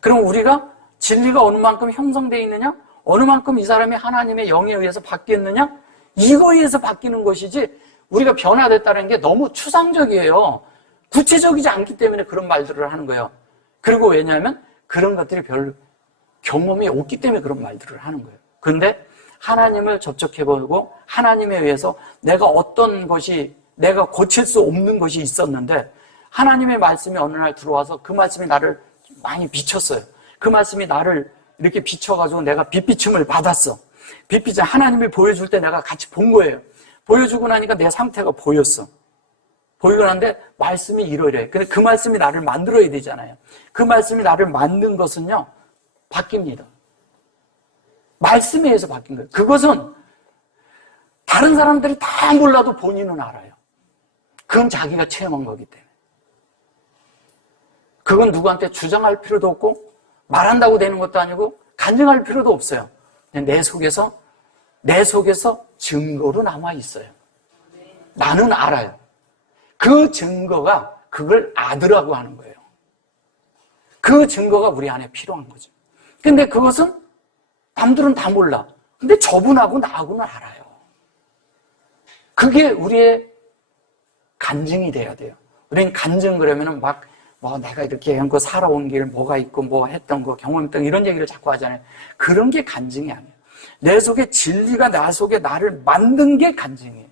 그럼 우리가 진리가 어느 만큼 형성되어 있느냐? 어느 만큼 이 사람이 하나님의 영에 의해서 바뀌었느냐? 이거에 의해서 바뀌는 것이지, 우리가 변화됐다는 게 너무 추상적이에요. 구체적이지 않기 때문에 그런 말들을 하는 거예요. 그리고 왜냐하면 그런 것들이 별 경험이 없기 때문에 그런 말들을 하는 거예요. 그런데 하나님을 접촉해보고 하나님에 의해서 내가 어떤 것이, 내가 고칠 수 없는 것이 있었는데 하나님의 말씀이 어느 날 들어와서 그 말씀이 나를 많이 비쳤어요. 그 말씀이 나를 이렇게 비춰가지고 내가 빛비침을 받았어. 빛비침 하나님이 보여줄 때 내가 같이 본 거예요. 보여주고 나니까 내 상태가 보였어. 보이고 나는데 말씀이 이러이래. 근데 그 말씀이 나를 만들어야 되잖아요. 그 말씀이 나를 만든 것은요, 바뀝니다. 말씀에 의해서 바뀐 거예요. 그것은 다른 사람들이 다 몰라도 본인은 알아요. 그건 자기가 체험한 거기 때문에. 그건 누구한테 주장할 필요도 없고 말한다고 되는 것도 아니고 간증할 필요도 없어요. 내 속에서 증거로 남아 있어요. 나는 알아요. 그 증거가 그걸 아들라고 하는 거예요. 그 증거가 우리 안에 필요한 거죠. 근데 그것은 남들은 다 몰라. 근데 저분하고 나하고는 알아요. 그게 우리의 간증이 돼야 돼요. 우리는 간증 그러면은 막 내가 이렇게 한 거 살아온 길 뭐가 있고 뭐 했던 거 경험했던 거 이런 얘기를 자꾸 하잖아요. 그런 게 간증이 아니에요. 내 속에 진리가 나 속에 나를 만든 게 간증이에요.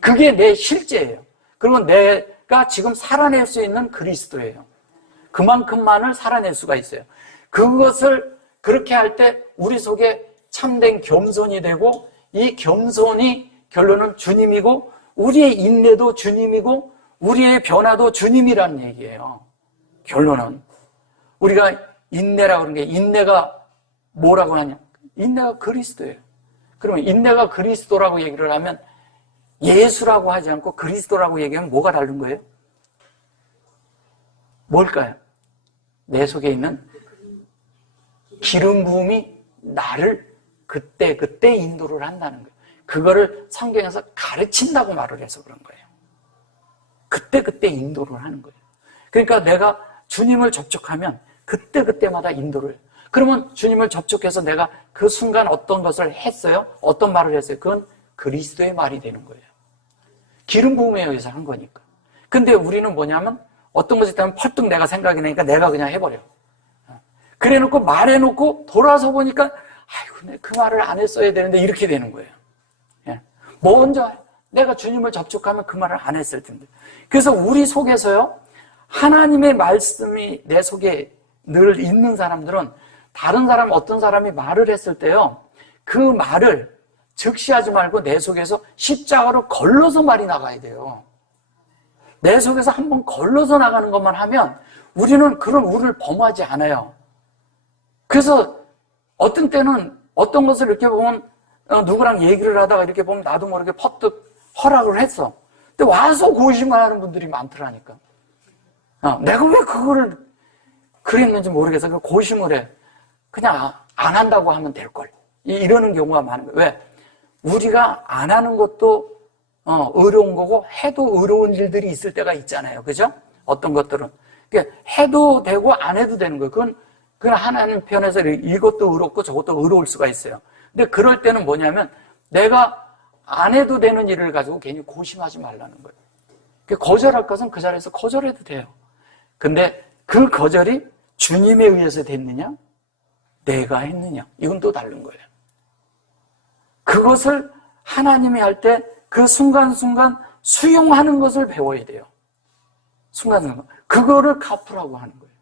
그게 내 실제예요. 그리고 내가 지금 살아낼 수 있는 그리스도예요. 그만큼만을 살아낼 수가 있어요. 그것을 그렇게 할 때 우리 속에 참된 겸손이 되고 이 겸손이 결론은 주님이고 우리의 인내도 주님이고 우리의 변화도 주님이라는 얘기예요. 결론은 우리가 인내라고 하는 게 인내가 뭐라고 하냐? 인내가 그리스도예요. 그러면 인내가 그리스도라고 얘기를 하면 예수라고 하지 않고 그리스도라고 얘기하면 뭐가 다른 거예요? 뭘까요? 내 속에 있는 기름 부음이 나를 그때 인도를 한다는 거예요. 그거를 성경에서 가르친다고 말을 해서 그런 거예요. 그때 인도를 하는 거예요. 그러니까 내가 주님을 접촉하면 그때마다 인도를 해요. 그러면 주님을 접촉해서 내가 그 순간 어떤 것을 했어요? 어떤 말을 했어요? 그건 그리스도의 말이 되는 거예요. 기름 부음에 의해서 한 거니까. 근데 우리는 뭐냐면 어떤 것이 있다면 펄떡 내가 생각이 나니까 내가 그냥 해버려. 그래 놓고 말해놓고 돌아서 보니까 아이고 그 말을 안 했어야 되는데 이렇게 되는 거예요. 먼저 내가 주님을 접촉하면 그 말을 안 했을 텐데. 그래서 우리 속에서요, 하나님의 말씀이 내 속에 늘 있는 사람들은 다른 사람, 어떤 사람이 말을 했을 때요, 그 말을 즉시하지 말고 내 속에서 십자가로 걸러서 말이 나가야 돼요. 내 속에서 한번 걸러서 나가는 것만 하면 우리는 그런 우를 범하지 않아요. 그래서 어떤 때는 어떤 것을 이렇게 보면 누구랑 얘기를 하다가 이렇게 보면 나도 모르게 퍼뜩 허락을 했어. 근데 와서 고심을 하는 분들이 많더라니까. 내가 왜 그거를 그랬는지 모르겠어. 고심을 해. 그냥 안 한다고 하면 될걸. 이러는 경우가 많은 거예요. 왜? 우리가 안 하는 것도 어려운 거고 해도 어려운 일들이 있을 때가 있잖아요. 그죠? 어떤 것들은. 그러니까 해도 되고 안 해도 되는 거예요. 그건 하나님 편에서 이것도 어렵고 저것도 어려울 수가 있어요. 근데 그럴 때는 뭐냐면 내가 안 해도 되는 일을 가지고 괜히 고심하지 말라는 거예요. 거절할 것은 그 자리에서 거절해도 돼요. 근데 그 거절이 주님에 의해서 됐느냐? 내가 했느냐? 이건 또 다른 거예요. 그것을 하나님이 할 때 그 순간순간 수용하는 것을 배워야 돼요. 순간순간. 그거를 갚으라고 하는 거예요.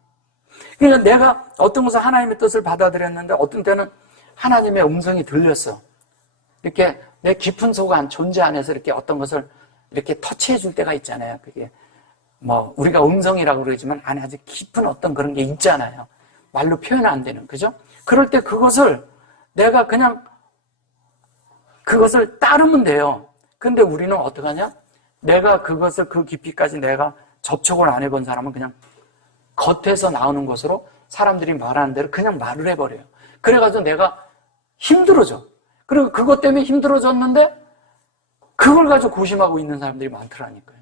그러니까 내가 어떤 것을 하나님의 뜻을 받아들였는데 어떤 때는 하나님의 음성이 들렸어. 이렇게 내 깊은 속 안, 존재 안에서 이렇게 어떤 것을 이렇게 터치해 줄 때가 있잖아요. 그게 우리가 음성이라고 그러지만 안에 아주 깊은 어떤 그런 게 있잖아요. 말로 표현 안 되는, 그죠? 그럴 때 그것을 내가 그냥 그것을 따르면 돼요. 근데 우리는 어떡하냐? 내가 그것을 그 깊이까지 내가 접촉을 안 해본 사람은 그냥 겉에서 나오는 것으로 사람들이 말하는 대로 그냥 말을 해버려요. 그래가지고 내가 힘들어져. 그리고 그것 때문에 힘들어졌는데 그걸 가지고 고심하고 있는 사람들이 많더라니까요.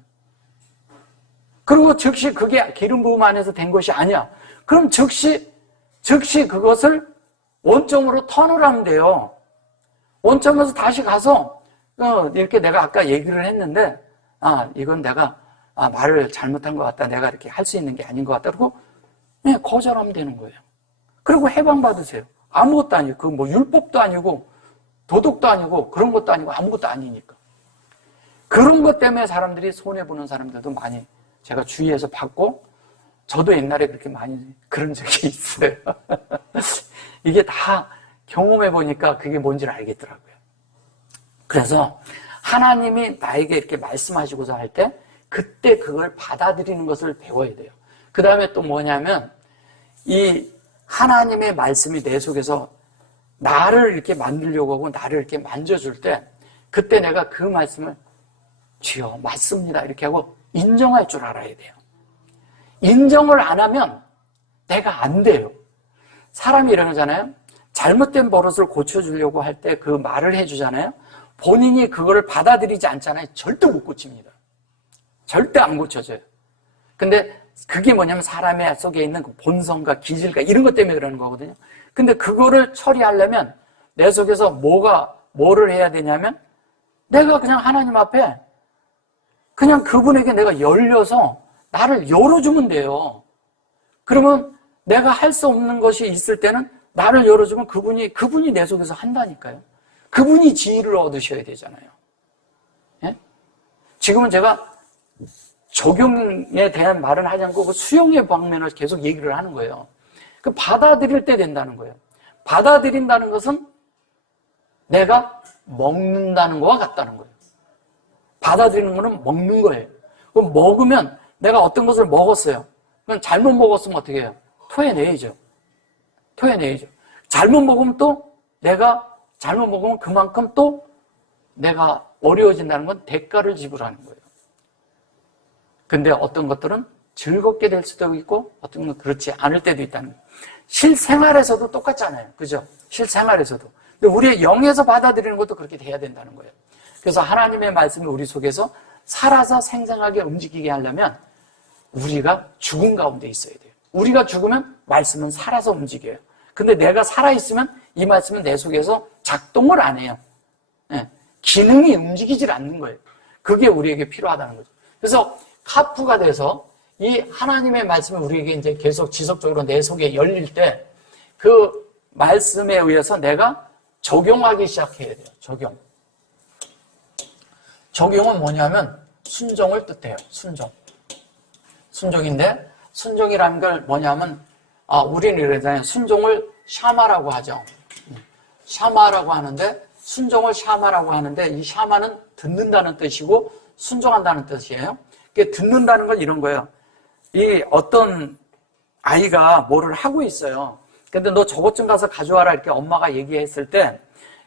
그리고 즉시 그게 기름 부음 안에서 된 것이 아니야. 그럼 즉시 그것을 원점으로 턴을 하면 돼요. 원점에서 다시 가서 이렇게 내가 아까 얘기를 했는데 이건 내가 말을 잘못한 것 같다. 내가 이렇게 할 수 있는 게 아닌 것 같다. 그리고 거절하면 되는 거예요. 그리고 해방받으세요. 아무것도 아니고 그 율법도 아니고 도덕도 아니고 그런 것도 아니고 아무것도 아니니까. 그런 것 때문에 사람들이 손해보는 사람들도 많이 제가 주위에서 봤고 저도 옛날에 그렇게 많이 그런 적이 있어요. 이게 다 경험해 보니까 그게 뭔지를 알겠더라고요. 그래서 하나님이 나에게 이렇게 말씀하시고자 할 때 그때 그걸 받아들이는 것을 배워야 돼요. 그 다음에 또 뭐냐면 이 하나님의 말씀이 내 속에서 나를 이렇게 만들려고 하고 나를 이렇게 만져줄 때 그때 내가 그 말씀을 주여 맞습니다 이렇게 하고 인정할 줄 알아야 돼요. 인정을 안 하면 내가 안 돼요. 사람이 이러잖아요. 잘못된 버릇을 고쳐주려고 할 때 그 말을 해주잖아요. 본인이 그거를 받아들이지 않잖아요. 절대 못 고칩니다. 절대 안 고쳐져요. 근데 그게 뭐냐면 사람의 속에 있는 그 본성과 기질과 이런 것 때문에 그러는 거거든요. 근데 그거를 처리하려면 내 속에서 뭐를 해야 되냐면 내가 그냥 하나님 앞에 그냥 그분에게 내가 열려서 나를 열어주면 돼요. 그러면 내가 할 수 없는 것이 있을 때는 나를 열어주면 그분이 내 속에서 한다니까요. 그분이 지혜를 얻으셔야 되잖아요. 예? 지금은 제가 적용에 대한 말은 하지 않고 그 수용의 방면을 계속 얘기를 하는 거예요. 그 받아들일 때 된다는 거예요. 받아들인다는 것은 내가 먹는다는 거와 같다는 거예요. 받아들이는 거는 먹는 거예요. 그럼 먹으면 내가 어떤 것을 먹었어요. 그럼 잘못 먹었으면 어떻게 해요? 토해내야죠. 잘못 먹으면 또 내가 잘못 먹으면 그만큼 또 내가 어려워진다는 건 대가를 지불하는 거예요. 근데 어떤 것들은 즐겁게 될 수도 있고 어떤 건 그렇지 않을 때도 있다는 거예요. 실생활에서도 똑같잖아요. 그죠? 실생활에서도. 근데 우리의 영에서 받아들이는 것도 그렇게 돼야 된다는 거예요. 그래서 하나님의 말씀이 우리 속에서 살아서 생생하게 움직이게 하려면 우리가 죽은 가운데 있어야 돼요. 우리가 죽으면 말씀은 살아서 움직여요. 근데 내가 살아있으면 이 말씀은 내 속에서 작동을 안 해요. 네. 기능이 움직이질 않는 거예요. 그게 우리에게 필요하다는 거죠. 그래서 카프가 돼서 이 하나님의 말씀이 우리에게 이제 계속 지속적으로 내 속에 열릴 때 그 말씀에 의해서 내가 적용하기 시작해야 돼요. 적용은 뭐냐면 순종을 뜻해요. 순종인데 순종이라는 걸 뭐냐면 우리는 이러잖아요. 순종을 샤마라고 하죠. 샤마라고 하는데 순종을 샤마라고 하는데 이 샤마는 듣는다는 뜻이고 순종한다는 뜻이에요. 듣는다는 건 이런 거예요. 이 어떤 아이가 뭐를 하고 있어요. 근데 너 저것 좀 가서 가져와라 이렇게 엄마가 얘기했을 때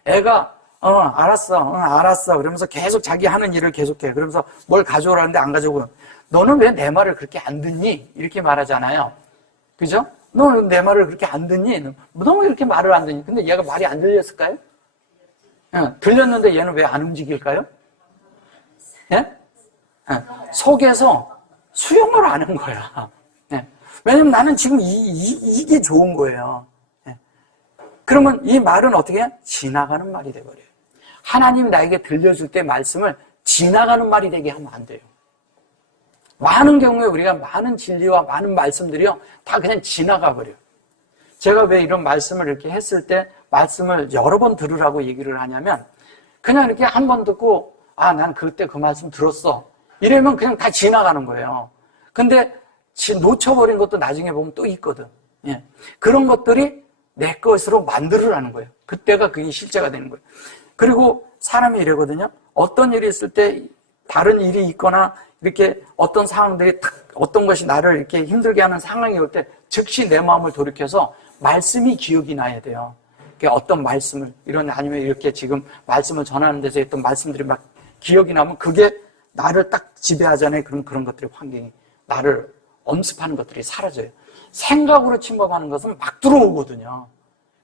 애가 알았어 그러면서 계속 자기 하는 일을 계속해. 그러면서 뭘 가져오라는데 안 가져오고 너는 왜 내 말을 그렇게 안 듣니? 이렇게 말하잖아요. 그죠? 너 내 말을 그렇게 안 듣니? 너 왜 이렇게 말을 안 듣니? 근데 얘가 말이 안 들렸을까요? 들렸는데 얘는 왜 안 움직일까요? 예? 속에서 수용을 안 한 거야. 왜냐면 나는 지금 이게 좋은 거예요. 그러면 이 말은 어떻게 해? 지나가는 말이 돼버려요. 하나님이 나에게 들려줄 때 말씀을 지나가는 말이 되게 하면 안 돼요. 많은 경우에 우리가 많은 진리와 많은 말씀들이요 다 그냥 지나가 버려요. 제가 왜 이런 말씀을 이렇게 했을 때 말씀을 여러 번 들으라고 얘기를 하냐면 그냥 이렇게 한 번 듣고 난 그때 그 말씀 들었어 이러면 그냥 다 지나가는 거예요. 근데 놓쳐버린 것도 나중에 보면 또 있거든. 그런 것들이 내 것으로 만들으라는 거예요. 그때가 그게 실제가 되는 거예요. 그리고 사람이 이러거든요. 어떤 일이 있을 때 다른 일이 있거나 이렇게 어떤 상황들이 어떤 것이 나를 이렇게 힘들게 하는 상황이 올 때 즉시 내 마음을 돌이켜서 말씀이 기억이 나야 돼요. 어떤 말씀을 아니면 이렇게 지금 말씀을 전하는 데서 했던 말씀들이 막 기억이 나면 그게 나를 딱 지배하잖아요. 그런 것들이 환경이 나를 엄습하는 것들이 사라져요. 생각으로 침범하는 것은 막 들어오거든요.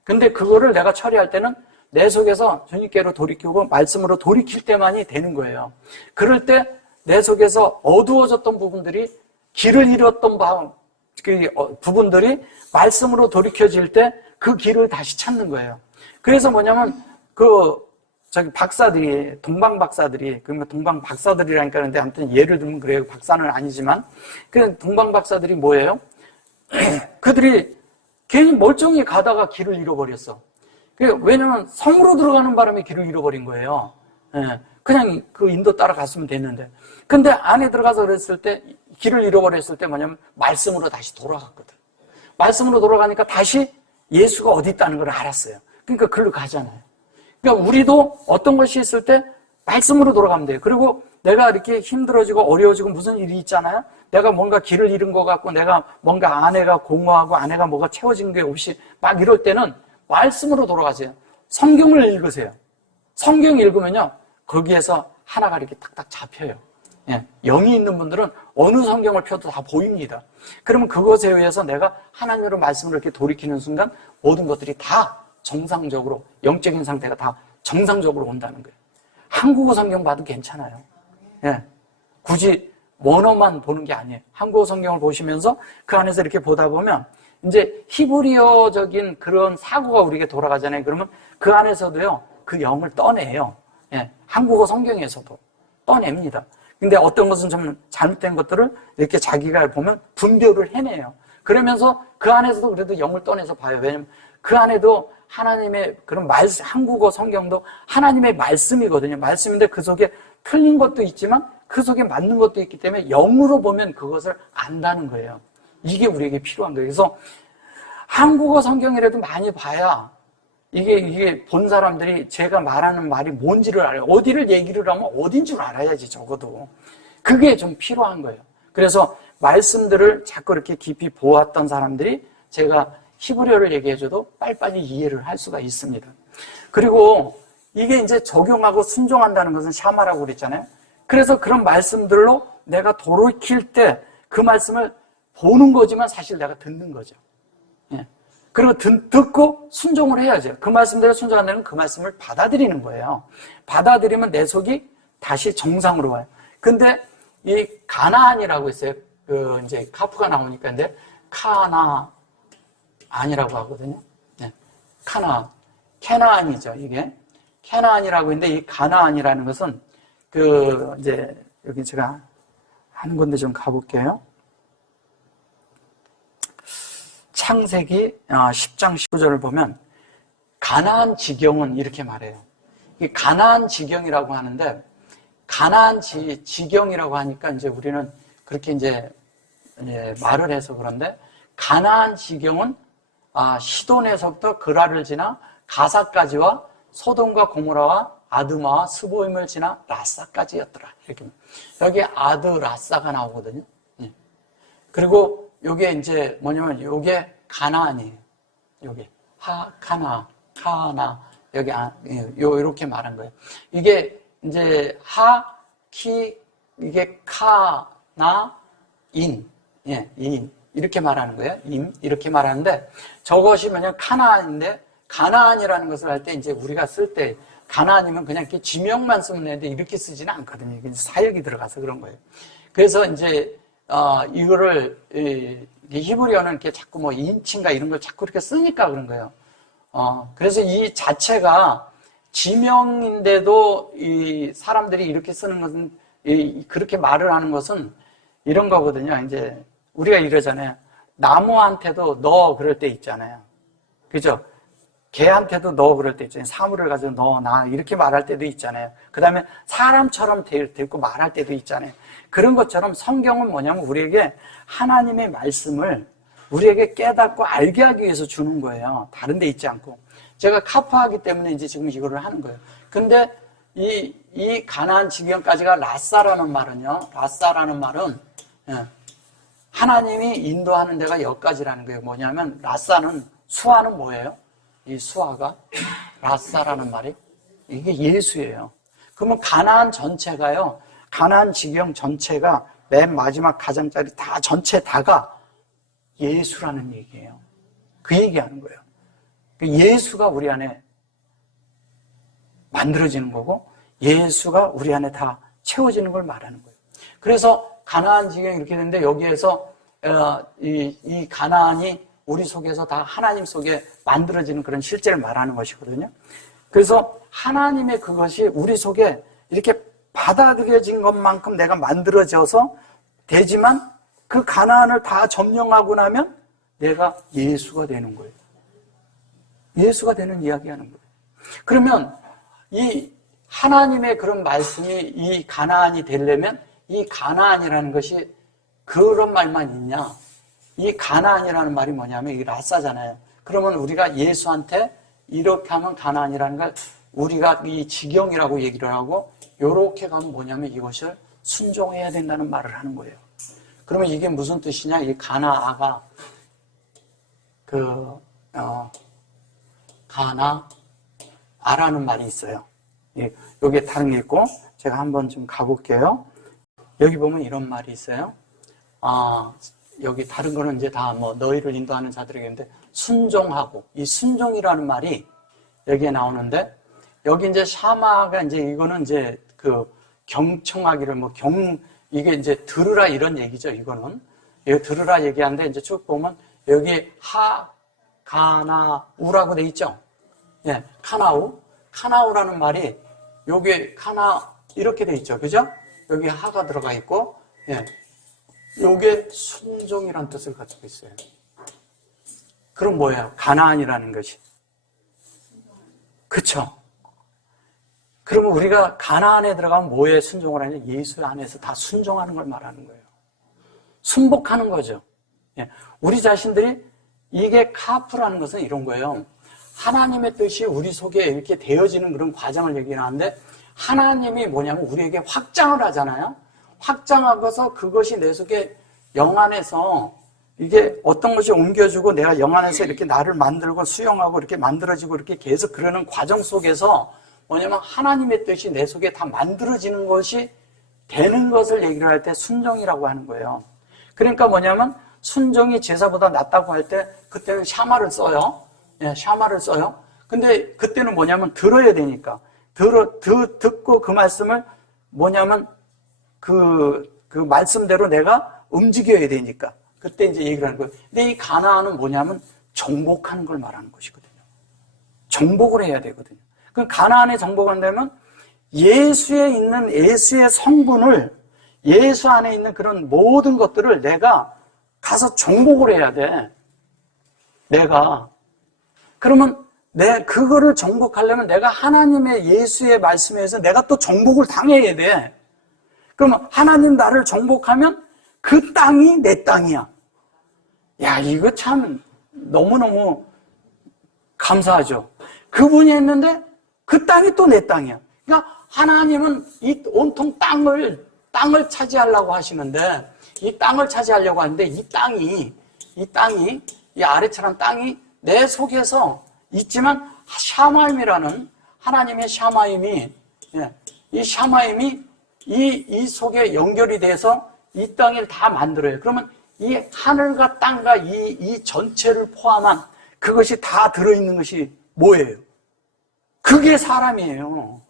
근데 그거를 내가 처리할 때는 내 속에서 주님께로 돌이키고 말씀으로 돌이킬 때만이 되는 거예요. 그럴 때 내 속에서 어두워졌던 부분들이 길을 잃었던 부분들이 말씀으로 돌이켜질 때 그 길을 다시 찾는 거예요. 그래서 뭐냐면 박사들이 동방 박사들이 그러면 동방 박사들이라니까 하는데 아무튼 예를 들면 그래요. 박사는 아니지만 그 동방 박사들이 뭐예요? 그들이 괜히 멀쩡히 가다가 길을 잃어버렸어. 왜냐면 성으로 들어가는 바람에 길을 잃어버린 거예요. 예, 그냥 그 인도 따라갔으면 됐는데. 근데 안에 들어가서 그랬을 때, 길을 잃어버렸을 때 뭐냐면 말씀으로 다시 돌아갔거든. 말씀으로 돌아가니까 다시 예수가 어디 있다는 걸 알았어요. 그러니까 글로 가잖아요. 그러니까 우리도 어떤 것이 있을 때 말씀으로 돌아가면 돼요. 그리고 내가 이렇게 힘들어지고 어려워지고 무슨 일이 있잖아요. 내가 뭔가 길을 잃은 것 같고 내가 뭔가 아내가 공허하고 아내가 뭐가 채워진 게 없이 막 이럴 때는 말씀으로 돌아가세요. 성경을 읽으세요. 성경 읽으면요. 거기에서 하나가 이렇게 딱딱 잡혀요. 예, 영이 있는 분들은 어느 성경을 펴도 다 보입니다. 그러면 그것에 의해서 내가 하나님으로 말씀을 이렇게 돌이키는 순간 모든 것들이 다 정상적으로 영적인 상태가 다 정상적으로 온다는 거예요. 한국어 성경 봐도 괜찮아요. 예, 굳이 원어만 보는 게 아니에요. 한국어 성경을 보시면서 그 안에서 이렇게 보다 보면 이제 히브리어적인 그런 사고가 우리에게 돌아가잖아요. 그러면 그 안에서도요, 그 영을 떠내요. 예, 한국어 성경에서도 떠냅니다. 근데 어떤 것은 좀 잘못된 것들을 이렇게 자기가 보면 분별을 해내요. 그러면서 그 안에서도 그래도 영을 떠내서 봐요. 왜냐면 그 안에도 하나님의 그런 한국어 성경도 하나님의 말씀이거든요. 말씀인데 그 속에 틀린 것도 있지만 그 속에 맞는 것도 있기 때문에 영으로 보면 그것을 안다는 거예요. 이게 우리에게 필요한 거예요. 그래서 한국어 성경이라도 많이 봐야 이게 본 사람들이 제가 말하는 말이 뭔지를 알아요. 어디를 얘기를 하면 어딘 줄 알아야지, 적어도. 그게 좀 필요한 거예요. 그래서 말씀들을 자꾸 이렇게 깊이 보았던 사람들이 제가 히브리어를 얘기해줘도 빨리빨리 이해를 할 수가 있습니다. 그리고 이게 이제 적용하고 순종한다는 것은 샤마라고 그랬잖아요. 그래서 그런 말씀들로 내가 돌이킬 때 그 말씀을 보는 거지만 사실 내가 듣는 거죠. 예. 그리고 듣고 순종을 해야죠. 그 말씀대로 순종한다는 그 말씀을 받아들이는 거예요. 받아들이면 내 속이 다시 정상으로 와요. 근데 이 가나안이라고 있어요. 그 이제 카프가 나오니까 근데 카나안이라고 하거든요. 네. 캐나안이죠. 이게 캐나안이라고 있는데 이 가나안이라는 것은 그 이제 여기 제가 하는 건데 좀 가볼게요. 창세기 10장 19절을 보면 가나안 지경은 이렇게 말해요. 이 가나안 지경이라고 하는데 가나안 지경이라고 하니까 이제 우리는 그렇게 이제 말을 해서 그런데 가나안 지경은 시돈에서부터 그라를 지나 가사까지와 소돔과 고모라와 아드마와 스보임을 지나 라사까지였더라. 이렇게 여기 라사가 나오거든요. 그리고 요게 이제 뭐냐면 요게 가나안이에요. 요게 카나 여기 이렇게 말한 거예요. 이게 이제 이게 카나인 인 이렇게 말하는 거예요. 이렇게 말하는데 저것이 뭐냐면 카나안인데 가나안이라는 것을 할 때 이제 우리가 쓸 때 가나안이면 그냥 이렇게 지명만 쓰면 되는데 이렇게 쓰지는 않거든요. 이게 사역이 들어가서 그런 거예요. 그래서 이제 이거를 히브리어는 이렇게 자꾸 뭐 인칭가 이런 걸 자꾸 이렇게 쓰니까 그런 거예요. 그래서 이 자체가 지명인데도 이 사람들이 이렇게 쓰는 것은 그렇게 말을 하는 것은 이런 거거든요. 이제 우리가 이러잖아요. 나무한테도 너 그럴 때 있잖아요. 그죠? 개한테도 너 그럴 때 있잖아요. 사물을 가지고 너, 나 이렇게 말할 때도 있잖아요. 그 다음에 사람처럼 데리고 말할 때도 있잖아요. 그런 것처럼 성경은 뭐냐면 우리에게 하나님의 말씀을 우리에게 깨닫고 알게 하기 위해서 주는 거예요. 다른 데 있지 않고. 제가 카파하기 때문에 이제 지금 이거를 하는 거예요. 근데 이 가나안 지경까지가 라사라는 말은요. 라사라는 말은 하나님이 인도하는 데가 여기까지라는 거예요. 뭐냐면 라사는 수아는 뭐예요? 이 수아가 라사라는 말이 이게 예수예요. 그러면 가나안 전체가요. 가나안 지경 전체가 맨 마지막 가장자리 다 전체 다가 예수라는 얘기예요. 그 얘기하는 거예요. 예수가 우리 안에 만들어지는 거고 예수가 우리 안에 다 채워지는 걸 말하는 거예요. 그래서 가나안 지경이 이렇게 되는데 여기에서 이 가나안이 우리 속에서 다 하나님 속에 만들어지는 그런 실제를 말하는 것이거든요. 그래서 하나님의 그것이 우리 속에 이렇게 받아들여진 것만큼 내가 만들어져서 되지만 그 가나안을 다 점령하고 나면 내가 예수가 되는 거예요. 예수가 되는 이야기하는 거예요. 그러면 이 하나님의 그런 말씀이 이 가나안이 되려면 이 가나안이라는 것이 그런 말만 있냐? 이 가나안이라는 말이 뭐냐면 이 라싸잖아요. 그러면 우리가 예수한테 이렇게 하면 가나안이라는 걸 우리가 이 지경이라고 얘기를 하고 요렇게 가면 뭐냐면 이것을 순종해야 된다는 말을 하는 거예요. 그러면 이게 무슨 뜻이냐? 이 가나아가 가나아라는 말이 있어요. 여기에 다른 게 있고 제가 한번 좀 가볼게요. 여기 보면 이런 말이 있어요. 여기 다른 거는 이제 다 뭐 너희를 인도하는 자들에게인데 순종하고 이 순종이라는 말이 여기에 나오는데 여기 이제 샤마가 이제 이거는 이제 그 경청하기를 이게 이제 들으라 이런 얘기죠. 이거는 이거 들으라 얘기하는데 이제 쭉 보면 여기 가나우라고 돼 있죠. 예, 카나우라는 말이 여기 이렇게 돼 있죠. 그죠? 여기 하가 들어가 있고, 예. 요게 순종이라는 뜻을 가지고 있어요. 그럼 뭐예요? 가나안이라는 것이. 그쵸? 그러면 우리가 가나안에 들어가면 뭐에 순종을 하냐? 예수 안에서 다 순종하는 걸 말하는 거예요. 순복하는 거죠. 예. 우리 자신들이 이게 카프라는 것은 이런 거예요. 하나님의 뜻이 우리 속에 이렇게 되어지는 그런 과정을 얘기하는데 하나님이 뭐냐면 우리에게 확장을 하잖아요. 확장하고서 그것이 내 속에 영 안에서 이게 어떤 것이 옮겨주고 내가 영 안에서 이렇게 나를 만들고 수용하고 이렇게 만들어지고 이렇게 계속 그러는 과정 속에서 뭐냐면 하나님의 뜻이 내 속에 다 만들어지는 것이 되는 것을 얘기를 할 때 순종이라고 하는 거예요. 그러니까 뭐냐면 순종이 제사보다 낫다고 할 때 그때는 샤마를 써요. 예, 샤마를 써요. 근데 그때는 뭐냐면 들어야 되니까. 듣고 그 말씀을 뭐냐면 그 말씀대로 내가 움직여야 되니까. 그때 이제 얘기를 하는 거예요. 근데 이 가나안은 뭐냐면 정복하는 걸 말하는 것이거든요. 정복을 해야 되거든요. 그 가나안에 정복한다면 예수의 성분을 예수 안에 있는 그런 모든 것들을 내가 가서 정복을 해야 돼. 내가. 그러면 그거를 정복하려면 내가 하나님의 예수의 말씀에 의해서 내가 또 정복을 당해야 돼. 그러면 하나님 나를 정복하면 그 땅이 내 땅이야. 야, 이거 참 너무너무 감사하죠. 그분이 했는데 그 땅이 또 내 땅이야. 그러니까 하나님은 이 온통 땅을 차지하려고 하시는데 이 땅을 차지하려고 하는데 이 땅이 이 아래처럼 땅이 내 속에서 있지만 샤마임이라는 하나님의 샤마임이 이 샤마임이 이 속에 연결이 돼서 이 땅을 다 만들어요. 그러면 이 하늘과 땅과 이 전체를 포함한 그것이 다 들어있는 것이 뭐예요? 그게 사람이에요.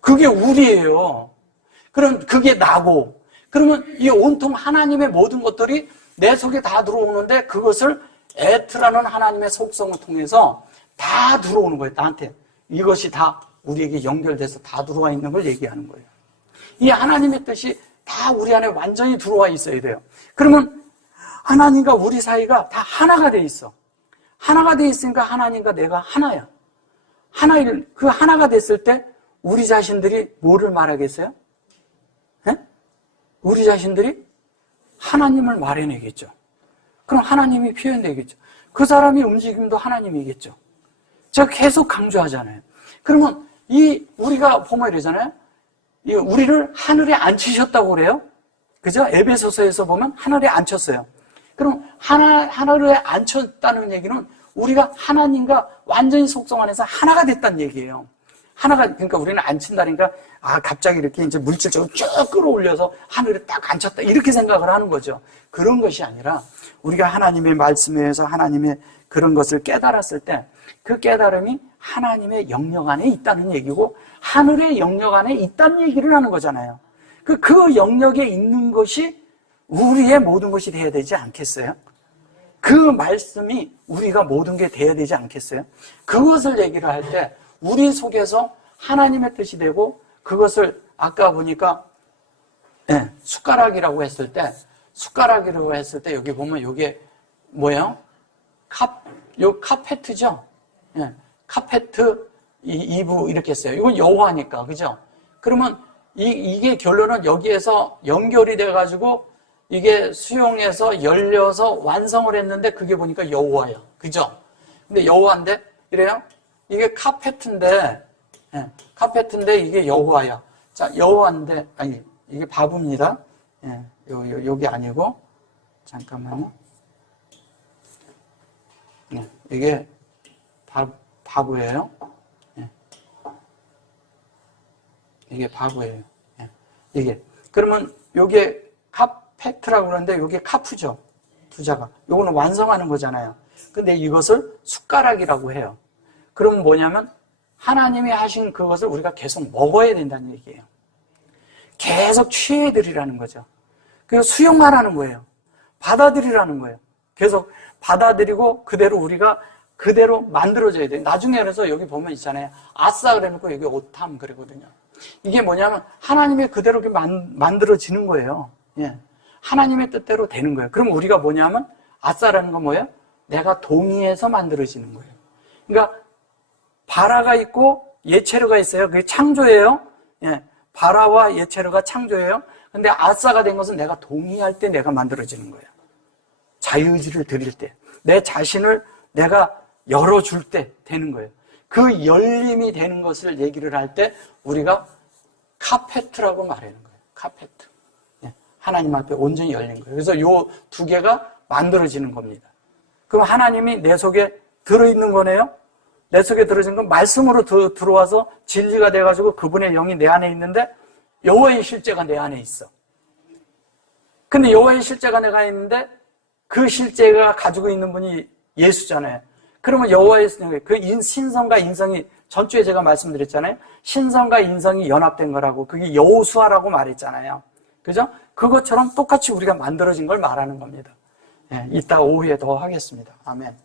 그게 우리예요. 그럼 그게 나고 그러면 이 온통 하나님의 모든 것들이 내 속에 다 들어오는데 그것을 에트라는 하나님의 속성을 통해서 다 들어오는 거예요. 나한테. 이것이 다 우리에게 연결돼서 다 들어와 있는 걸 얘기하는 거예요. 이 하나님의 뜻이 다 우리 안에 완전히 들어와 있어야 돼요. 그러면 하나님과 우리 사이가 다 하나가 돼 있어. 하나가 돼 있으니까 하나님과 내가 하나야. 그 하나가 됐을 때 우리 자신들이 뭐를 말하겠어요? 네? 우리 자신들이 하나님을 말해내겠죠. 그럼 하나님이 표현되겠죠. 그 사람이 움직임도 하나님이겠죠. 제가 계속 강조하잖아요. 그러면 우리가 보면 이러잖아요. 우리를 하늘에 앉히셨다고 그래요. 그죠? 에베소서에서 보면 하늘에 앉혔어요. 그럼 하늘에 앉혔다는 얘기는 우리가 하나님과 완전히 속성 안에서 하나가 됐다는 얘기예요. 그러니까 우리는 앉힌다니까, 갑자기 이렇게 이제 물질적으로 쭉 끌어올려서 하늘에 딱 앉혔다. 이렇게 생각을 하는 거죠. 그런 것이 아니라, 우리가 하나님의 말씀에 의해서 하나님의 그런 것을 깨달았을 때, 그 깨달음이 하나님의 영역 안에 있다는 얘기고, 하늘의 영역 안에 있다는 얘기를 하는 거잖아요. 그 영역에 있는 것이 우리의 모든 것이 되어야 되지 않겠어요? 그 말씀이 우리가 모든 게 되어야 되지 않겠어요? 그것을 얘기를 할 때, 우리 속에서 하나님의 뜻이 되고 그것을 아까 보니까 숟가락이라고 했을 때 여기 보면 이게 뭐예요? 카페트죠? 카페트 2부 이렇게 했어요. 이건 여호와니까, 그죠? 그러면 이게 결론은 여기에서 연결이 돼가지고 이게 수용해서 열려서 완성을 했는데 그게 보니까 여호와야, 그죠? 근데 여호와인데 이래요? 이게 카페트인데, 예, 카페트인데 이게 여호와야. 자, 여호와인데, 아니, 이게 바브입니다. 예, 여기 아니고, 잠깐만요. 예, 이게 바브예요. 예. 이게 바브예요. 예. 이게. 그러면 요게 카페트라고 그러는데 요게 카프죠. 두자가. 요거는 완성하는 거잖아요. 근데 이것을 숟가락이라고 해요. 그럼 뭐냐면 하나님이 하신 그것을 우리가 계속 먹어야 된다는 얘기예요. 계속 취해드리라는 거죠. 그래서 수용하라는 거예요. 받아들이라는 거예요. 계속 받아들이고 그대로 우리가 그대로 만들어져야 돼요. 나중에 그래서 여기 보면 있잖아요. 아싸 그래놓고 여기 오탐 그러거든요. 이게 뭐냐면 하나님의 그대로 만들어지는 거예요. 예. 하나님의 뜻대로 되는 거예요. 그럼 우리가 뭐냐면 아싸라는 건 뭐예요? 내가 동의해서 만들어지는 거예요. 그러니까 바라가 있고 예체르가 있어요. 그게 창조예요. 예. 바라와 예체르가 창조예요. 근데 아싸가 된 것은 내가 동의할 때 내가 만들어지는 거예요. 자유의지를 드릴 때, 내 자신을 내가 열어줄 때 되는 거예요. 그 열림이 되는 것을 얘기를 할 때 우리가 카페트라고 말하는 거예요. 카페트. 예. 하나님 앞에 온전히 열린 거예요. 그래서 요 두 개가 만들어지는 겁니다. 그럼 하나님이 내 속에 들어있는 거네요. 내 속에 들어진 건 말씀으로 들어와서 진리가 돼가지고 그분의 영이 내 안에 있는데 여호와의 실제가 내 안에 있어. 근데 여호와의 실제가 내가 있는데 그 실제가 가지고 있는 분이 예수잖아요. 그러면 여호와의 그 신성과 인성이 전주에 제가 말씀드렸잖아요. 신성과 인성이 연합된 거라고. 그게 여호수아라고 말했잖아요. 그죠? 그것처럼 똑같이 우리가 만들어진 걸 말하는 겁니다. 예, 이따 오후에 더 하겠습니다. 아멘.